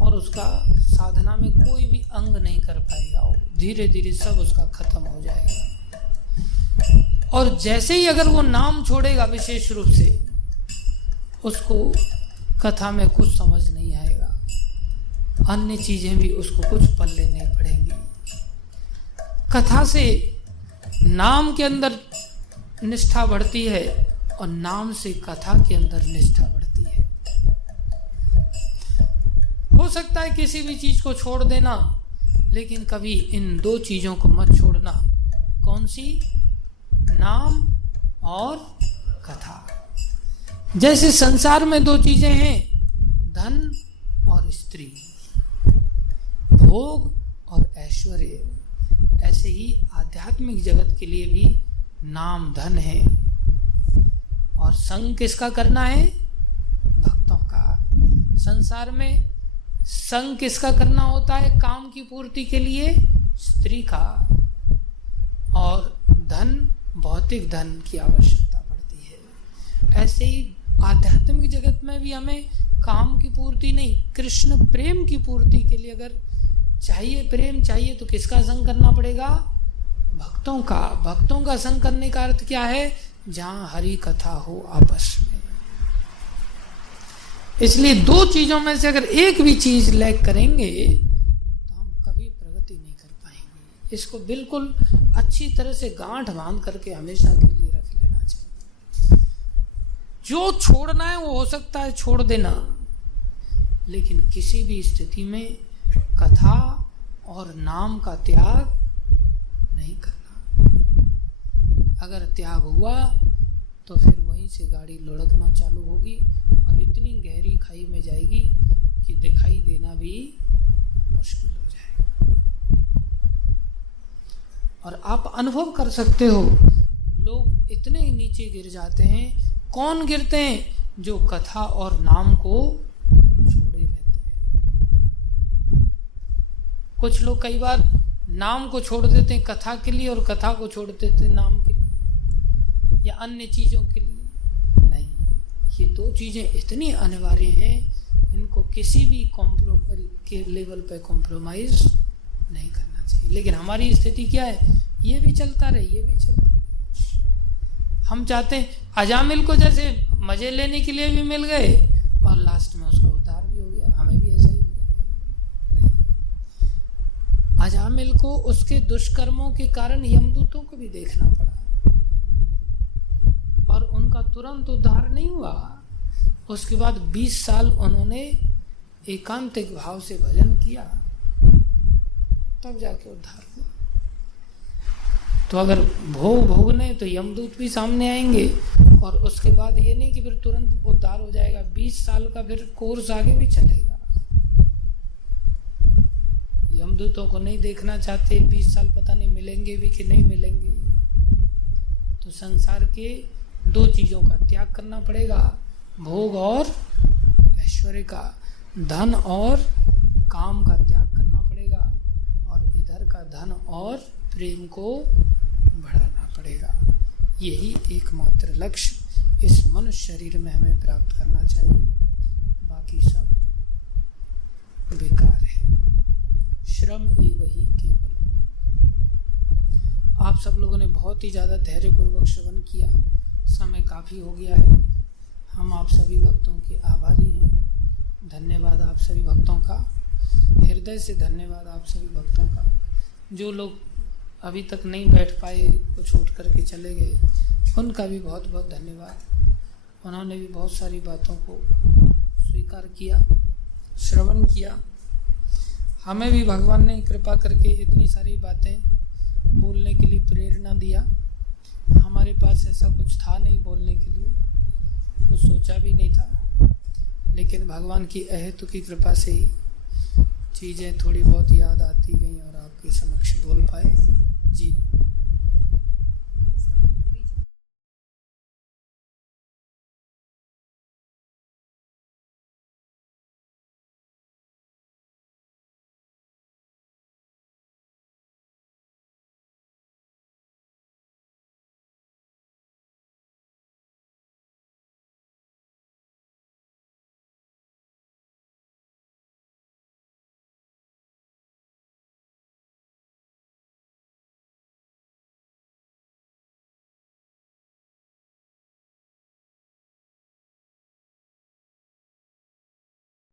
और उसका साधना में कोई भी अंग नहीं कर पाएगा। धीरे धीरे सब उसका खत्म हो जाएगा। और जैसे ही अगर वो नाम छोड़ेगा, विशेष रूप से उसको कथा में कुछ समझ नहीं आएगा, अन्य चीजें भी उसको कुछ पल्ले नहीं पड़ेंगी। कथा से नाम के अंदर निष्ठा बढ़ती है और नाम से कथा के अंदर निष्ठा बढ़ती है। हो सकता है किसी भी चीज को छोड़ देना, लेकिन कभी इन दो चीजों को मत छोड़ना। कौन सी? नाम और कथा। जैसे संसार में दो चीजें हैं, धन और स्त्री, भोग और ऐश्वर्य, ऐसे ही आध्यात्मिक जगत के लिए भी नाम धन है। और संग किसका करना है? भक्तों का। संसार में संग किसका करना होता है? काम की पूर्ति के लिए स्त्री का। और धन, भौतिक धन की आवश्यकता पड़ती है। ऐसे ही आध्यात्मिक जगत में भी हमें काम की पूर्ति नहीं, कृष्ण प्रेम की पूर्ति के लिए अगर चाहिए, प्रेम चाहिए, तो किसका संग करना पड़ेगा? भक्तों का। भक्तों का संग करने का अर्थ क्या है? जहां हरि कथा हो आपस में। इसलिए दो चीजों में से अगर एक भी चीज लैग करेंगे तो हम कभी प्रगति नहीं कर पाएंगे। इसको बिल्कुल अच्छी तरह से गांठ बांध करके हमेशा के लिए रख लेना चाहिए। जो छोड़ना है वो हो सकता है छोड़ देना, लेकिन किसी भी स्थिति में कथा और नाम का त्याग नहीं करना। अगर त्याग हुआ तो फिर वहीं से गाड़ी लुढ़कना चालू होगी और इतनी गहरी खाई में जाएगी कि दिखाई देना भी मुश्किल हो जाएगा। और आप अनुभव कर सकते हो, लोग इतने नीचे गिर जाते हैं। कौन गिरते हैं? जो कथा और नाम को छोड़े रहते हैं। कुछ लोग कई बार नाम को छोड़ देते हैं कथा के लिए और कथा को छोड़ देते हैं नाम के लिए या अन्य चीजों के लिए। नहीं, ये दो चीजें इतनी अनिवार्य हैं, इनको किसी भी कॉम्प्रोमाइज के लेवल पे कॉम्प्रोमाइज नहीं करना चाहिए। लेकिन हमारी स्थिति क्या है? ये भी चलता रहे, ये भी चलता रहे। हम चाहते हैं अजामिल को जैसे मजे लेने के लिए भी मिल गए और लास्ट में उसका उद्धार भी हो गया, हमें भी ऐसा ही हो जाएगा। नहीं, अजामिल को उसके दुष्कर्मों के कारण यमदूतों को भी देखना पड़ा और उनका तुरंत उद्धार नहीं हुआ। उसके बाद 20 साल उन्होंने एकांतिक भाव से भजन किया, तब जाके उद्धार हुआ। तो अगर भोग भोगने तो यमदूत भी सामने आएंगे और उसके बाद ये नहीं कि फिर तुरंत उद्धार हो जाएगा। 20 साल का फिर कोर्स आगे भी चलेगा। यमदूतों को नहीं देखना चाहते, 20 साल पता नहीं मिलेंगे भी कि नहीं मिलेंगे। तो संसार के दो चीजों का त्याग करना पड़ेगा, भोग और ऐश्वर्य का, धन और काम का त्याग करना पड़ेगा और इधर का धन और प्रेम को बढ़ाना पड़ेगा। यही एकमात्र लक्ष्य इस मनुष्य शरीर में हमें प्राप्त करना चाहिए। बाकी सब बेकार है। श्रम एव ही केवल। आप सब लोगों ने बहुत ही ज्यादा धैर्यपूर्वक श्रवण किया। समय काफी हो गया है। हम आप सभी भक्तों के आभारी हैं। धन्यवाद आप सभी भक्तों का, हृदय से धन्यवाद आप सभी भक्तों का। जो लोग अभी तक नहीं बैठ पाए, कुछ उठ करके चले गए, उनका भी बहुत बहुत धन्यवाद। उन्होंने भी बहुत सारी बातों को स्वीकार किया, श्रवण किया। हमें भी भगवान ने कृपा करके इतनी सारी बातें बोलने के लिए प्रेरणा दिया। हमारे पास ऐसा कुछ था नहीं बोलने के लिए, कुछ सोचा भी नहीं था, लेकिन भगवान की अहेतु की कृपा से ही चीज़ें थोड़ी बहुत याद आती गई और आपके समक्ष बोल पाए। जी।